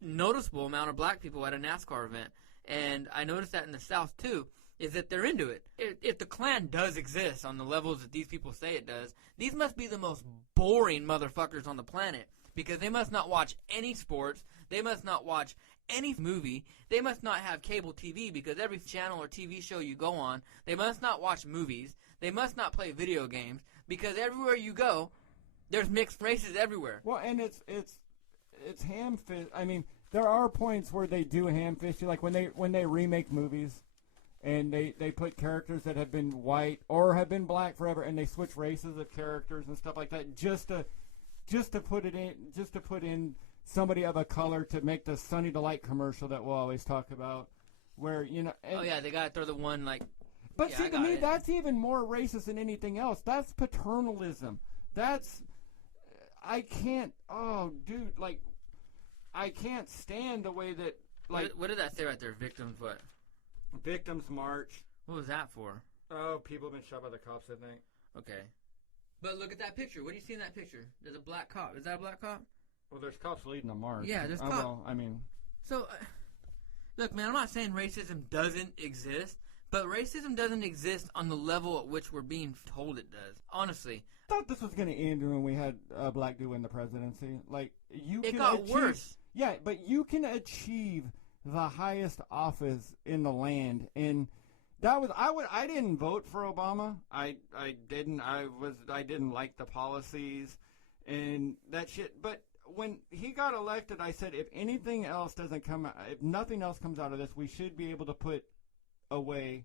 noticeable amount of black people at a NASCAR event, and I noticed that in the South too, is that they're into it. If the Klan does exist on the levels that these people say it does, these must be the most boring motherfuckers on the planet, because they must not watch any sports, they must not watch any movie, they must not have cable TV, because every channel or TV show you go on, they must not watch movies, they must not play video games, because everywhere you go, there's mixed races everywhere. Well, and it's ham fish. I mean, there are points where they do ham fish you, like when they remake movies, and they put characters that have been white or have been black forever, and they switch races of characters and stuff like that, just to put in somebody of a color to make the Sunny Delight commercial that we'll always talk about. where, you know. Oh, yeah, they got to throw the one, like. But Yeah, see, I to got me, it. that's even more racist than anything else. That's paternalism. That's. I can't. Oh, dude, like. I can't stand the way that. Like. What did that say right there? Victims, what? Victims march. What was that for? Oh, people have been shot by the cops, I think. Okay. But look at that picture. What do you see in that picture? There's a black cop. Is that a black cop? Well, there's cops leading the march. Yeah, there's cops. Well, I mean. So, look, man, I'm not saying racism doesn't exist, but racism doesn't exist on the level at which we're being told it does. Honestly. I thought this was going to end when we had a black dude win the presidency. Like, It got worse. Yeah, but you can achieve the highest office in the land, and that was I didn't vote for Obama. I didn't like the policies and that shit. But when he got elected, I said if anything else doesn't come out, if nothing else comes out of this, we should be able to put away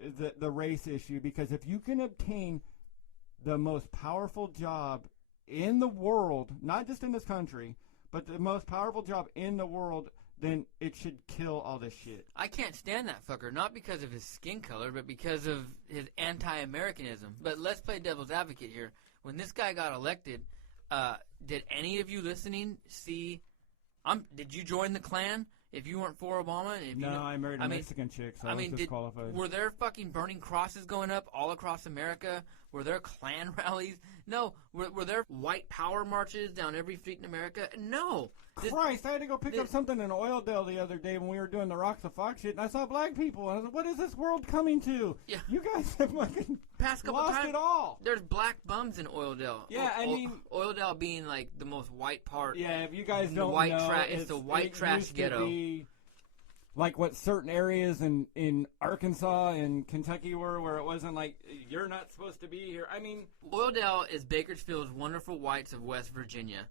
the race issue, because if you can obtain the most powerful job in the world, not just in this country, but the most powerful job in the world, then it should kill all this shit. I can't stand that fucker, not because of his skin color, but because of his anti-Americanism. But let's play devil's advocate here. When this guy got elected, did any of you listening see? Did you join the Klan? If you weren't for Obama, I married a Mexican chick, so I was disqualified. Were there fucking burning crosses going up all across America? Were there Klan rallies? No. Were there white power marches down every street in America? No. Christ, I had to go pick up something in Oildale the other day when we were doing the Rocks of Fox shit, and I saw black people, and I was like, what is this world coming to? Yeah. You guys have fucking lost it all. There's black bums in Oildale. Yeah, I mean... Oildale being, like, the most white part. Yeah, if you guys don't know, it's the white trash ghetto. Be like what certain areas in Arkansas and Kentucky were, where it wasn't like, you're not supposed to be here. I mean... Oildale is Bakersfield's Wonderful Whites of West Virginia.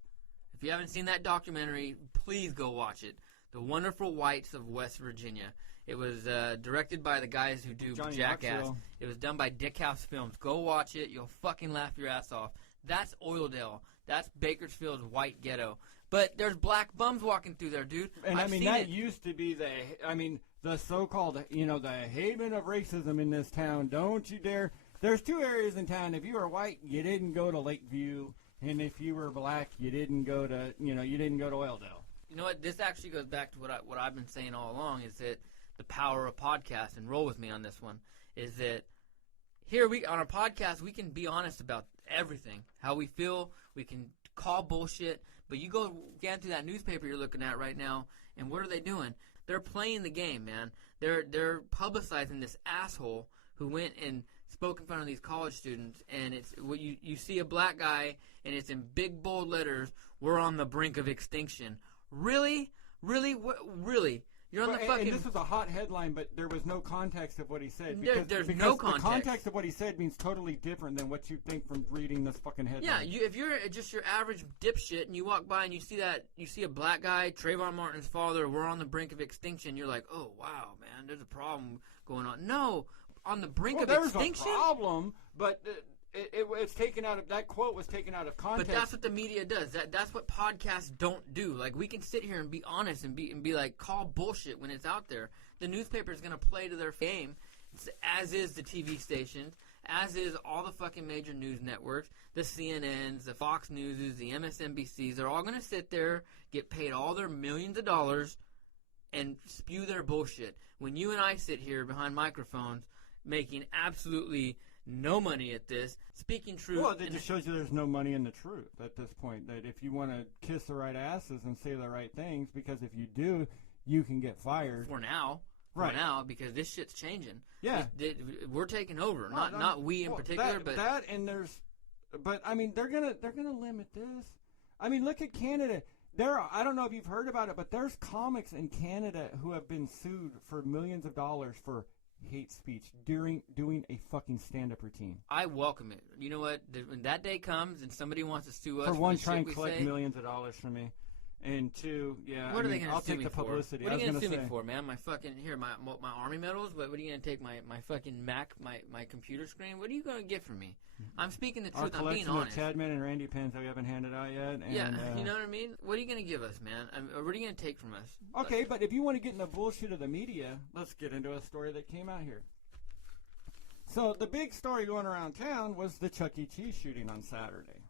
If you haven't seen that documentary, please go watch it. The Wonderful Whites of West Virginia. It was directed by the guys who do Johnny Jackass. Knoxville. It was done by Dick House Films. Go watch it. You'll fucking laugh your ass off. That's Oildale. That's Bakersfield's white ghetto. But there's black bums walking through there, dude. And I've I mean, seen that it. used to be the so-called, the haven of racism in this town. Don't you dare. There's two areas in town. If you were white, you didn't go to Lakeview. And if you were black, you didn't go to, you didn't go to Oildale. You know what? This actually goes back to what I've been saying all along, is that the power of podcasts, and roll with me on this one, is that here on our podcast, we can be honest about everything, how we feel. We can call bullshit. But you go down through that newspaper you're looking at right now, and what are they doing? They're playing the game, man. They're publicizing this asshole who went and spoke in front of these college students, and it's what you see a black guy, and it's in big bold letters, we're on the brink of extinction. Really? Really? Really? You're on the fucking... And this was a hot headline, but there was no context of what he said. There's no context. The context of what he said means totally different than what you think from reading this fucking headline. Yeah, if you're just your average dipshit and you walk by and you see a black guy, Trayvon Martin's father, we're on the brink of extinction, you're like, oh, wow, man, there's a problem going on. No, on the brink of extinction? There's a problem, but... It's taken out of that quote was taken out of context. But that's what the media does. That's what podcasts don't do. Like, we can sit here and be honest and be like, call bullshit when it's out there. The newspaper is going to play to their game, as is the TV stations, as is all the fucking major news networks, the CNNs, the Fox Newses, the MSNBCs. They're all going to sit there, get paid all their millions of dollars, and spew their bullshit. When you and I sit here behind microphones, making absolutely no money at this, speaking truth. Well, it just shows you there's no money in the truth at this point. That if you want to kiss the right asses and say the right things, because if you do, you can get fired. For now. Right. For now, because this shit's changing. Yeah. We're taking over. Not we in particular, but... That and there's... But, I mean, they're gonna limit this. I mean, look at Canada. I don't know if you've heard about it, but there's comics in Canada who have been sued for millions of dollars for hate speech during doing a fucking stand-up routine. I welcome it. You know what? When that day comes and somebody wants to sue us for one, try and collect millions of dollars from me. And 2, yeah, What are they going to I'll sue take me the for? publicity. What are you going to sue me for, man? My fucking my Army medals. What are you going to take my fucking Mac, my computer screen? What are you going to get from me? I'm speaking the truth. I'm being honest. Our collection of Chadman and Randy pens that we haven't handed out yet. And, yeah, you know what I mean. What are you going to give us, man? What are you going to take from us? Okay, but if you want to get in the bullshit of the media, let's get into a story that came out here. So the big story going around town was the Chuck E. Cheese shooting on Saturday.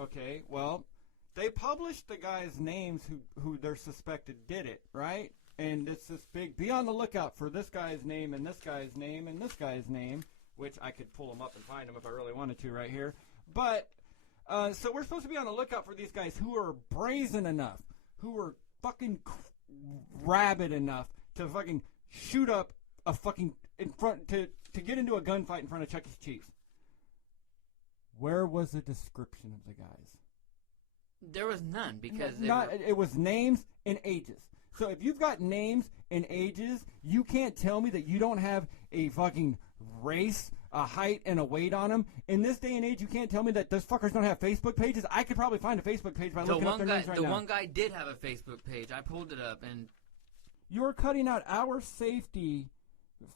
Okay, well, they published the guys' names who they're suspected did it, right? And it's this big, be on the lookout for this guy's name and this guy's name and this guy's name, which I could pull them up and find them if I really wanted to right here. But, so we're supposed to be on the lookout for these guys who are brazen enough, who are fucking rabid enough to fucking shoot up a fucking, in front, to get into a gunfight in front of Chuck E. Cheese. Where was the description of the guys? There was none because it was names and ages. So if you've got names and ages, you can't tell me that you don't have a fucking race, a height, and a weight on them. In this day and age, you can't tell me that those fuckers don't have Facebook pages. I could probably find a Facebook page by looking up their names right now. The one guy did have a Facebook page. I pulled it up, and you're cutting out our safety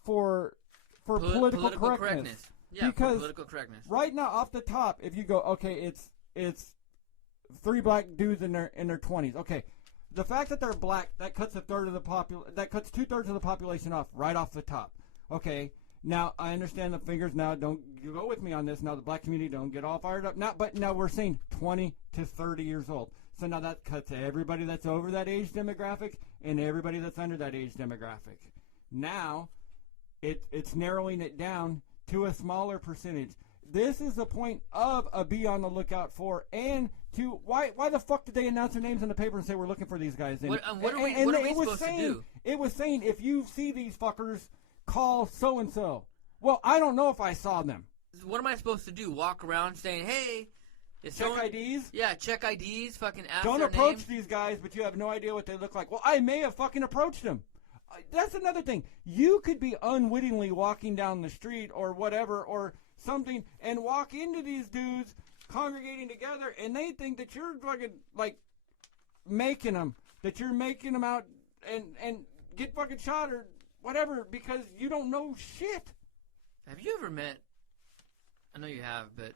for political correctness. Yeah, because for political correctness. Right now, off the top, if you go, okay, it's 3 black dudes in their 20s. Okay, the fact that they're black, that cuts 2/3 of the population off right off the top. Okay, now I understand the fingers. Now don't you go with me on this. Now the black community don't get all fired up. But now we're saying 20 to 30 years old. So now that cuts everybody that's over that age demographic and everybody that's under that age demographic. Now it's narrowing it down to a smaller percentage. This is the point of a be on the lookout for, and to why the fuck did they announce their names in the paper and say we're looking for these guys? What are we supposed to do? It was saying if you see these fuckers, call so and so. Well, I don't know if I saw them. What am I supposed to do? Walk around saying, hey, check IDs? Yeah, check IDs. Fucking ask Don't their approach name. these guys, but you have no idea what they look like. Well, I may have fucking approached them. That's another thing. You could be unwittingly walking down the street or whatever or something and walk into these dudes congregating together, and they think that you're fucking like making them out and get fucking shot or whatever because you don't know shit. Have you ever met? I know you have, but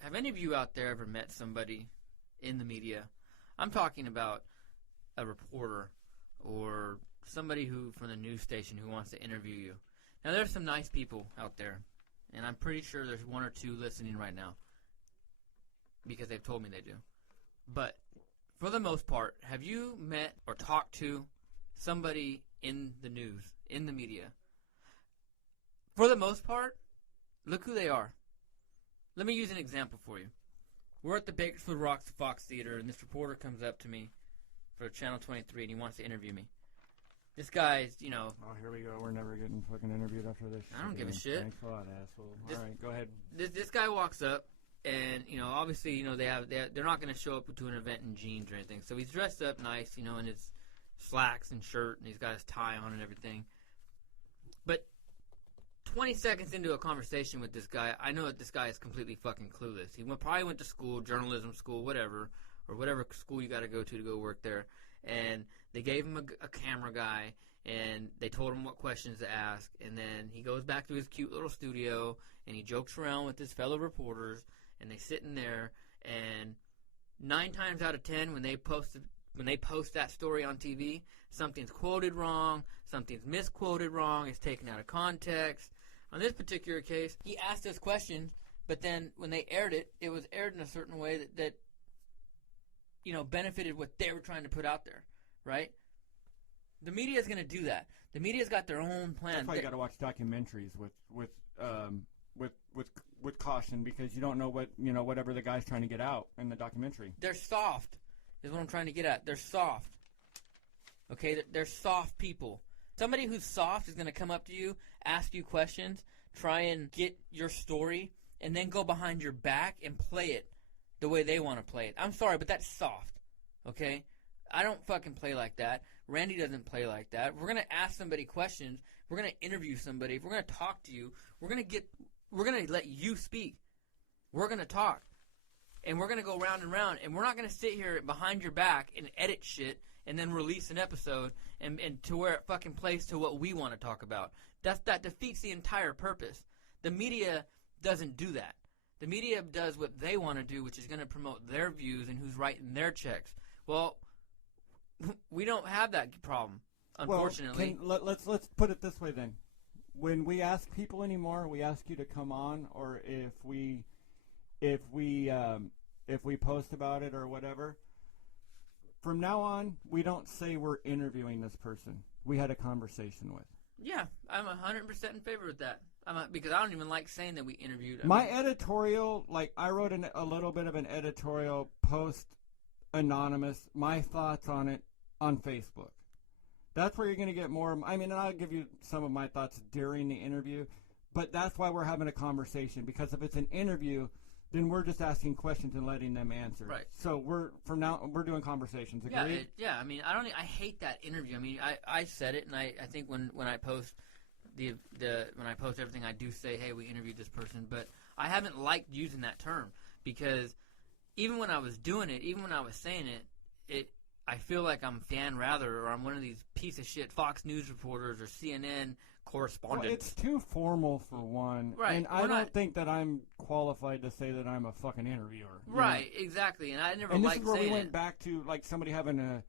have any of you out there ever met somebody in the media? I'm talking about a reporter or somebody who from the news station who wants to interview you. Now, there's some nice people out there, and I'm pretty sure there's 1 or 2 listening right now because they've told me they do. But for the most part, have you met or talked to somebody in the news, in the media? For the most part, look who they are. Let me use an example for you. We're at the Bakersfield Fox Theater, and this reporter comes up to me for Channel 23, and he wants to interview me. This guy's, Oh, here we go. We're never getting fucking interviewed after this. I don't give a shit. Thanks a lot, asshole. All right, go ahead. This guy walks up, and obviously, they're not going to show up to an event in jeans or anything. So he's dressed up nice, in his slacks and shirt, and he's got his tie on and everything. But 20 seconds into a conversation with this guy, I know that this guy is completely fucking clueless. He probably went to school, journalism school, whatever, or whatever school you got to go work there. And they gave him a camera guy, and they told him what questions to ask. And then he goes back to his cute little studio, and he jokes around with his fellow reporters, and they sit in there. And 9 times out of 10, when they post that story on TV, something's quoted wrong, something's misquoted wrong, it's taken out of context. On this particular case, he asked us questions, but then when they aired it, it was aired in a certain way that benefited what they were trying to put out there, right? The media is going to do that. The media's got their own plan. That's why you got to watch documentaries with caution because you don't know whatever the guy's trying to get out in the documentary. They're soft, is what I'm trying to get at. They're soft. Okay, they're soft people. Somebody who's soft is going to come up to you, ask you questions, try and get your story, and then go behind your back and play it the way they want to play it. I'm sorry, but that's soft, okay? I don't fucking play like that. Randy doesn't play like that. We're going to ask somebody questions. We're going to interview somebody. If we're going to talk to you, we're going to let you speak. We're going to talk. and we're going to go round and round, and we're not going to sit here behind your back and edit shit and then release an episode and to where it fucking plays to what we want to talk about. That defeats the entire purpose. The media doesn't do that. The media does what they want to do, which is going to promote their views and who's writing their checks. Well, we don't have that problem, unfortunately. Well, let's put it this way then. When we ask people anymore, we ask you to come on, or if we post about it or whatever. From now on, we don't say we're interviewing this person. We had a conversation with. Yeah, I'm 100% in favor of that. Because I don't even like saying that we interviewed. Editorial, like I wrote a little bit of an editorial post, anonymous, my thoughts on it on Facebook. That's where you're going to get more. I mean, and I'll give you some of my thoughts during the interview, but that's why we're having a conversation. Because if it's an interview, then we're just asking questions and letting them answer. Right. So we're doing conversations. Agreed? Yeah. I mean, I hate that interview. I mean, I said it, and I think when I post when I post everything, I do say, hey, we interviewed this person, but I haven't liked using that term because even when I was doing it, even when I was saying it, I feel like I'm Dan Rather or I'm one of these piece of shit Fox News reporters or CNN correspondents. Well, it's too formal for one. Right. And I don't think that I'm qualified to say that I'm a fucking interviewer. Right, exactly. And I never liked saying it. And this is where we went back to like somebody having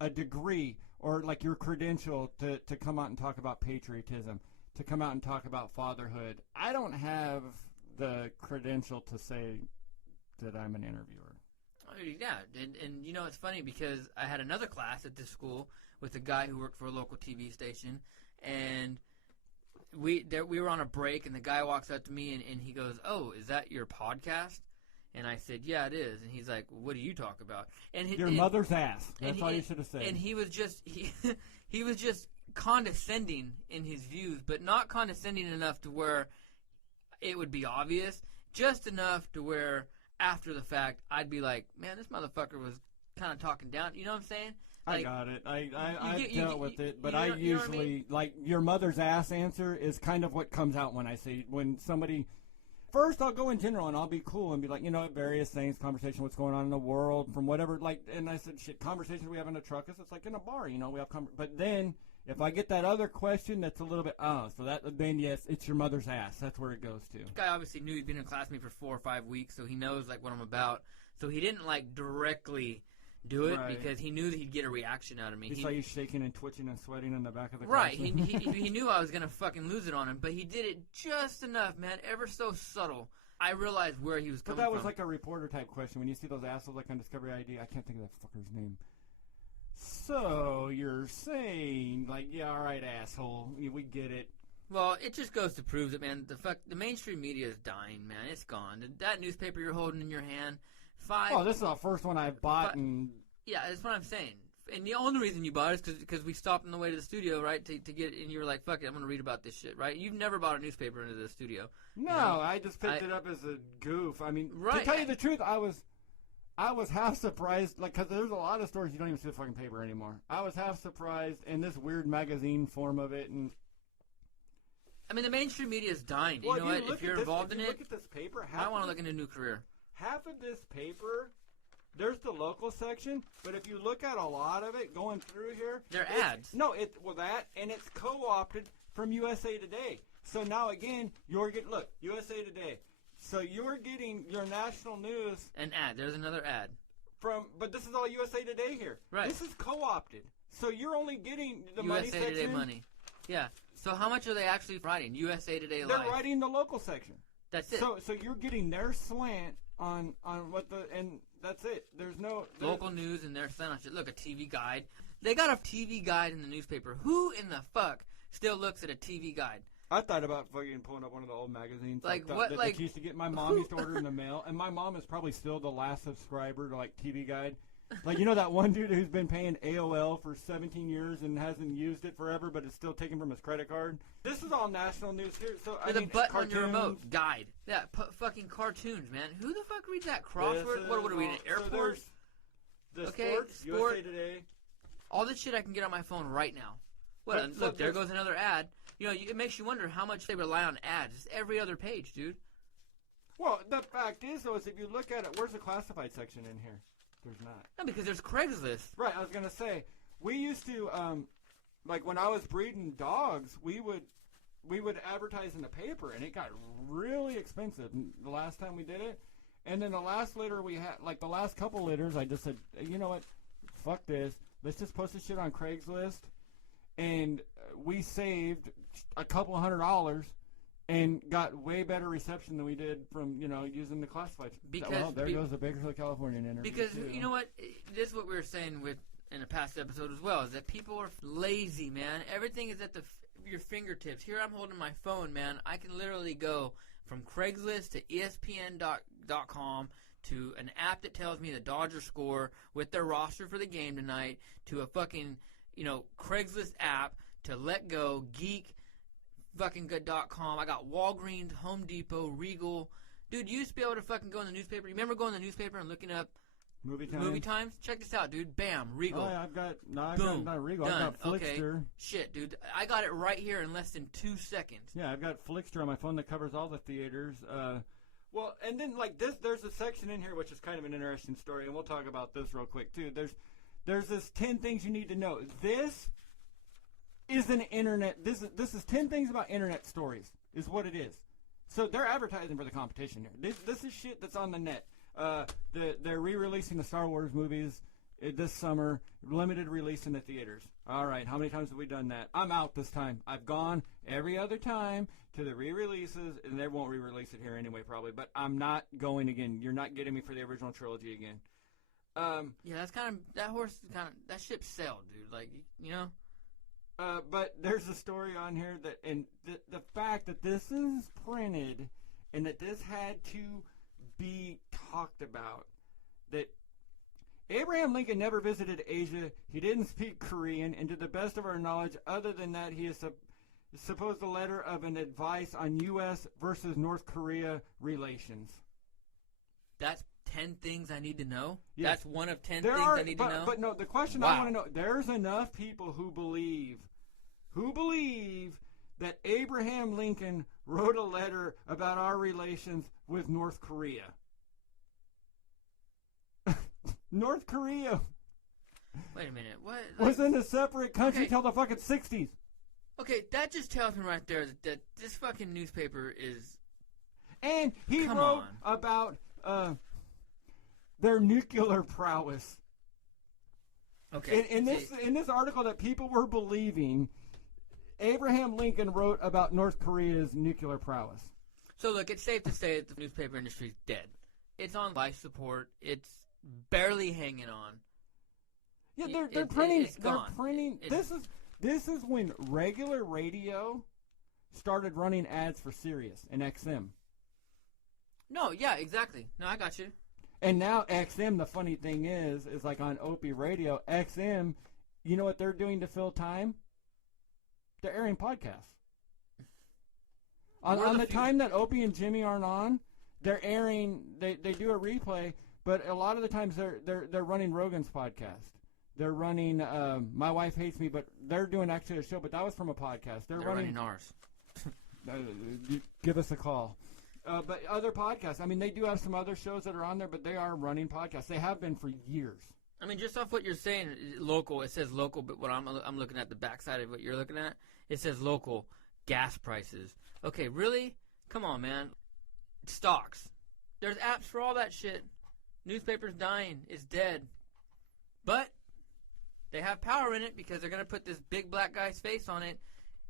a degree or like your credential to come out and talk about patriotism, to come out and talk about fatherhood. I don't have the credential to say that I'm an interviewer. Yeah, and you know, it's funny because I had another class at this school with a guy who worked for a local TV station, and we were on a break, and the guy walks up to me, and he goes, oh, is that your podcast? And I said, yeah, it is. And he's like, what do you talk about? And your mother's ass. That's all you should have said. And he was just he was just condescending in his views, but not condescending enough to where it would be obvious, just enough to where after the fact, I'd be like, man, this motherfucker was kind of talking down. You know what I'm saying? Like, I got it. I've dealt with it, but I usually, like, your mother's ass answer is kind of what comes out when I say, when somebody, first I'll go in general and I'll be cool and be like, you know, various things, conversation, what's going on in the world, from whatever, like, and I said, shit, conversations we have in a truck, it's like in a bar, you know, we have, but then, if I get that other question that's a little bit, then yes, it's your mother's ass. That's where it goes to. This guy obviously knew he'd been in class with me for 4 or 5 weeks, so he knows, like, what I'm about. So he didn't, like, directly do it because he knew that he'd get a reaction out of me. He saw you shaking and twitching and sweating in the back of the class. Right. He knew I was going to fucking lose it on him, but he did it just enough, man, ever so subtle. I realized where he was coming from. But that was like a reporter-type question. When you see those assholes, like, on Discovery ID, I can't think of that fucker's name. So you're saying, like, yeah, all right, asshole, we get it. Well, it just goes to prove that, man, the mainstream media is dying, man. It's gone. That newspaper you're holding in your hand, this is the first one I bought. Yeah, that's what I'm saying. And the only reason you bought it is because we stopped on the way to the studio, right, to get it, and you were like, fuck it, I'm going to read about this shit, right? You've never bought a newspaper into the studio. No, you know? I just picked it up as a goof. I mean, to tell you the truth, I was half surprised, like, because there's a lot of stores you don't even see the fucking paper anymore. I was half surprised in this weird magazine form of it, and I mean, the mainstream media is dying. You know what? If you're involved in it, look at this paper. I want to look into a new career. Half of this paper, there's the local section, but if you look at a lot of it going through here, they're ads. No, and it's co-opted from USA Today. So now again, look, USA Today. So you're getting your national news. An ad. There's another ad. But this is all USA Today here. Right. This is co-opted. So you're only getting the money section. USA Today money. Yeah. So how much are they actually writing? USA Today Live. They're writing the local section. That's it. So you're getting their slant on what and that's it. There's local news and their slant on shit. Look, a TV guide. They got a TV guide in the newspaper. Who in the fuck still looks at a TV guide? I thought about fucking pulling up one of the old magazines. Like what? That used to get my mom used to order in the mail, and my mom is probably still the last subscriber to like TV Guide. Like, you know that one dude who's been paying AOL for 17 years and hasn't used it forever, but it's still taken from his credit card. This is all national news here. So with a button on your remote, guide. Yeah, fucking cartoons, man. Who the fuck reads that crossword? What are we in an airport? So sports, USA Today. All this shit I can get on my phone right now. Look, there goes another ad. You know, it makes you wonder how much they rely on ads. It's every other page, dude. Well, the fact is, though, is if you look at it, where's the classified section in here? There's not. No, because there's Craigslist. Right, I was going to say, we used to, like when I was breeding dogs, we would advertise in the paper, and it got really expensive the last time we did it. And then the last litter we had, like the last couple litters, I just said, you know what, fuck this. Let's just post this shit on Craigslist. And we saved a couple $100 and got way better reception than we did from, using the classifieds. Well, there goes the Bakersfield, California interview. Because, too. you know what, this is what we were saying in a past episode as well, is that people are lazy, man. Everything is at your fingertips. Here I'm holding my phone, man. I can literally go from Craigslist to ESPN.com to an app that tells me the Dodgers score with their roster for the game tonight, to a fucking, Craigslist app, to Let Go, Geek, fucking good.com. I got Walgreens, Home Depot, Regal. Dude, you used to be able to fucking go in the newspaper. You remember going in the newspaper and looking up Movie times? Check this out, dude. Bam, Regal. Oh, yeah, I've got not Regal. Done. I've got Flickster. Okay. Shit, dude. I got it right here in less than 2 seconds. Yeah, I've got Flickster on my phone that covers all the theaters. Well, and then like this, there's a section in here which is kind of an interesting story, and we'll talk about this real quick too. There's this 10 things you need to know. This is an internet. This is 10 things about internet stories. Is what it is. So they're advertising for the competition here. This is shit that's on the net. They're re-releasing the Star Wars movies this summer, limited release in the theaters. All right, how many times have we done that? I'm out this time. I've gone every other time to the re-releases, and they won't re-release it here anyway, probably. But I'm not going again. You're not getting me for the original trilogy again. Yeah, that's kind of that ship sailed, dude. Like, But there's a story on here that, and the fact that this is printed, and that this had to be talked about, that Abraham Lincoln never visited Asia. He didn't speak Korean, and to the best of our knowledge, other than that, he is supposed a letter of an advice on U.S. versus North Korea relations. That's 10 things I need to know? Yes. That's one of 10 things I need to know? But no, the question I want to know, there's enough people who believe that Abraham Lincoln wrote a letter about our relations with North Korea. North Korea Wait a minute. What? was in a separate country till the fucking 60s. Okay, that just tells me right there that this fucking newspaper is... And he wrote about their nuclear prowess. Okay. In this article that people were believing, Abraham Lincoln wrote about North Korea's nuclear prowess. So look, it's safe to say that the newspaper industry is dead. It's on life support. It's barely hanging on. Yeah, they're printing. They're gone. printing. This is when regular radio started running ads for Sirius and XM. No, yeah, exactly. No, I got you. And now XM, the funny thing is like on Opie Radio, XM, you know what they're doing to fill time? They're airing podcasts. On the time that Opie and Jimmy aren't on, they're airing. They do a replay, but a lot of the times they're running Rogan's podcast. They're running My Wife Hates Me, but they're doing actually a show. But that was from a podcast. They're running ours. Give us a call. But other podcasts. I mean, they do have some other shows that are on there, but they are running podcasts. They have been for years. I mean, just off what you're saying, local. It says local, but what I'm looking at the backside of what you're looking at, it says local gas prices. Okay, really? Come on, man. Stocks. There's apps for all that shit. Newspaper's dying. It's dead. But they have power in it because they're going to put this big black guy's face on it,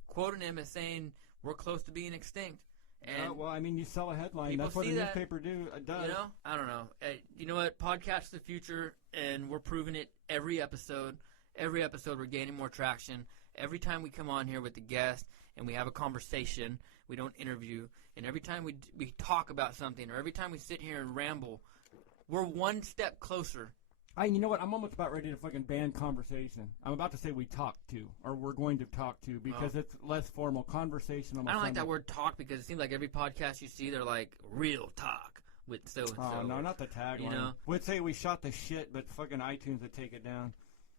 quoting him as saying, we're close to being extinct. And well, I mean, you sell a headline. That's what a newspaper does. You know? I don't know. You know what? Podcast's the future, and we're proving it every episode. Every episode we're gaining more traction. Every time we come on here with a guest and we have a conversation, we don't interview, and every time we talk about something or every time we sit here and ramble, we're one step closer. You know what? I'm almost about ready to fucking ban conversation. I'm about to say we talk to, or we're going to talk to, because it's less formal. Conversational. I don't like that word talk because it seems like every podcast you see, they're like, real talk with so-and-so. Oh, no, not the tagline. You know? We'd say we shot the shit, but fucking iTunes would take it down.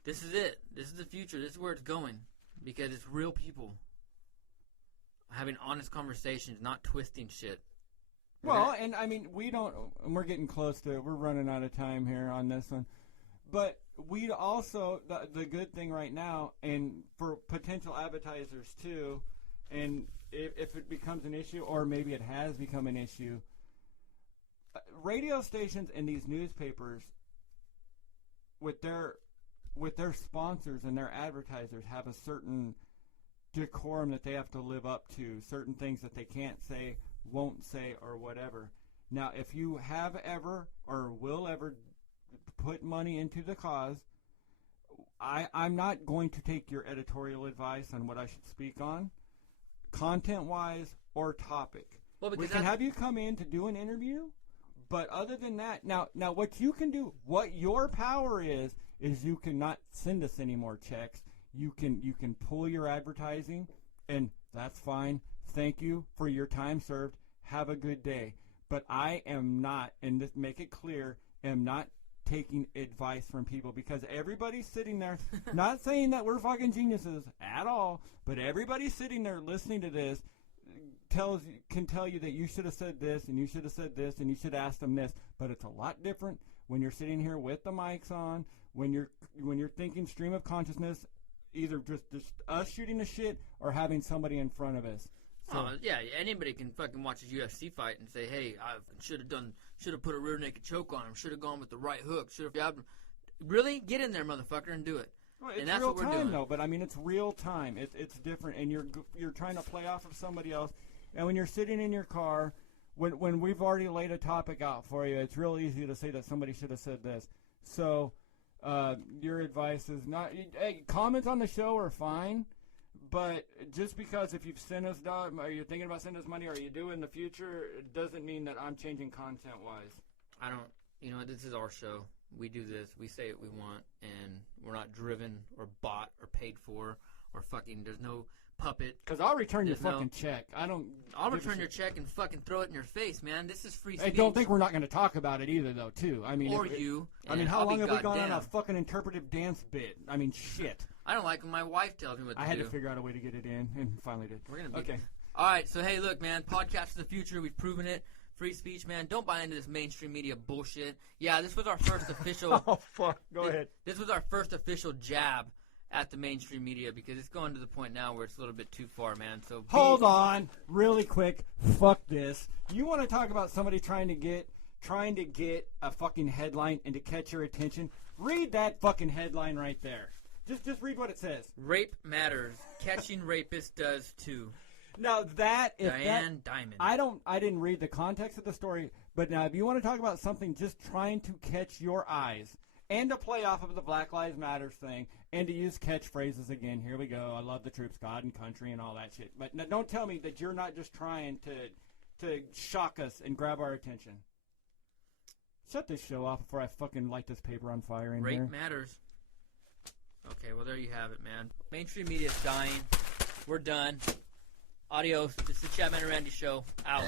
This is it. This is the future. This is where it's going. Because it's real people having honest conversations, not twisting shit. Well, and I mean, we're getting close to, we're running out of time here on this one. But we also, the good thing right now, and for potential advertisers too, and if it becomes an issue, or maybe it has become an issue, radio stations and these newspapers, with their sponsors and their advertisers, have a certain decorum that they have to live up to, certain things that they can't say, won't say, or whatever. Now, if you have ever or will ever put money into the cause, I'm not going to take your editorial advice on what I should speak on, content-wise or topic. Well, we can have you come in to do an interview, but other than that, now what you can do, what your power is you cannot send us any more checks. You can pull your advertising, and that's fine. Thank you for your time served. Have a good day. But I am not, and just make it clear, am not taking advice from people, because everybody's sitting there, not saying that we're fucking geniuses at all, but everybody's sitting there listening to this, can tell you that you should have said this, and you should have said this, and you should ask them this. But it's a lot different when you're sitting here with the mics on, when you're thinking stream of consciousness, either just us shooting the shit or having somebody in front of us. So, yeah, anybody can fucking watch a UFC fight and say, hey, I should have put a rear naked choke on him, should have gone with the right hook, should have jabbed him. Really? Get in there, motherfucker, and do it. Well, it's and that's real what we're time, doing. though, but I mean, it's real time. It's different, and you're trying to play off of somebody else. And when you're sitting in your car, when we've already laid a topic out for you, it's real easy to say that somebody should have said this. So your advice is not. Hey, comments on the show are fine. But just because if you've sent us, or you're thinking about sending us money, or you do in the future, it doesn't mean that I'm changing content-wise. I don't, this is our show. We do this. We say what we want, and we're not driven or bought or paid for or fucking, there's no puppet. Because I'll return your fucking check. I'll return your check and fucking throw it in your face, man. This is free speech. I don't think we're not going to talk about it either, though, too. I mean, how long have we gone on a fucking interpretive dance bit? I mean, shit. I don't like when my wife tells me what to do. I had to figure out a way to get it in, and finally did. We're gonna be okay. All right, so hey, look, man, podcast is the future. We've proven it. Free speech, man. Don't buy into this mainstream media bullshit. Yeah, this was our first official. Oh fuck! Go ahead. This was our first official jab at the mainstream media, because it's going to the point now where it's a little bit too far, man. So hold on, really quick. Fuck this. You want to talk about somebody trying to get a fucking headline and to catch your attention? Read that fucking headline right there. Just read what it says. Rape matters. Catching rapists does too. Now Diamond. I didn't read the context of the story, but now if you want to talk about something just trying to catch your eyes and to play off of the Black Lives Matter thing and to use catchphrases again, here we go. I love the troops, God and country, and all that shit. But now, don't tell me that you're not just trying to shock us and grab our attention. Shut this show off before I fucking light this paper on fire in here. Rape matters. Okay, well, there you have it, man. Mainstream media is dying. We're done. Adios. This is the Chadman and Randy Show. Out.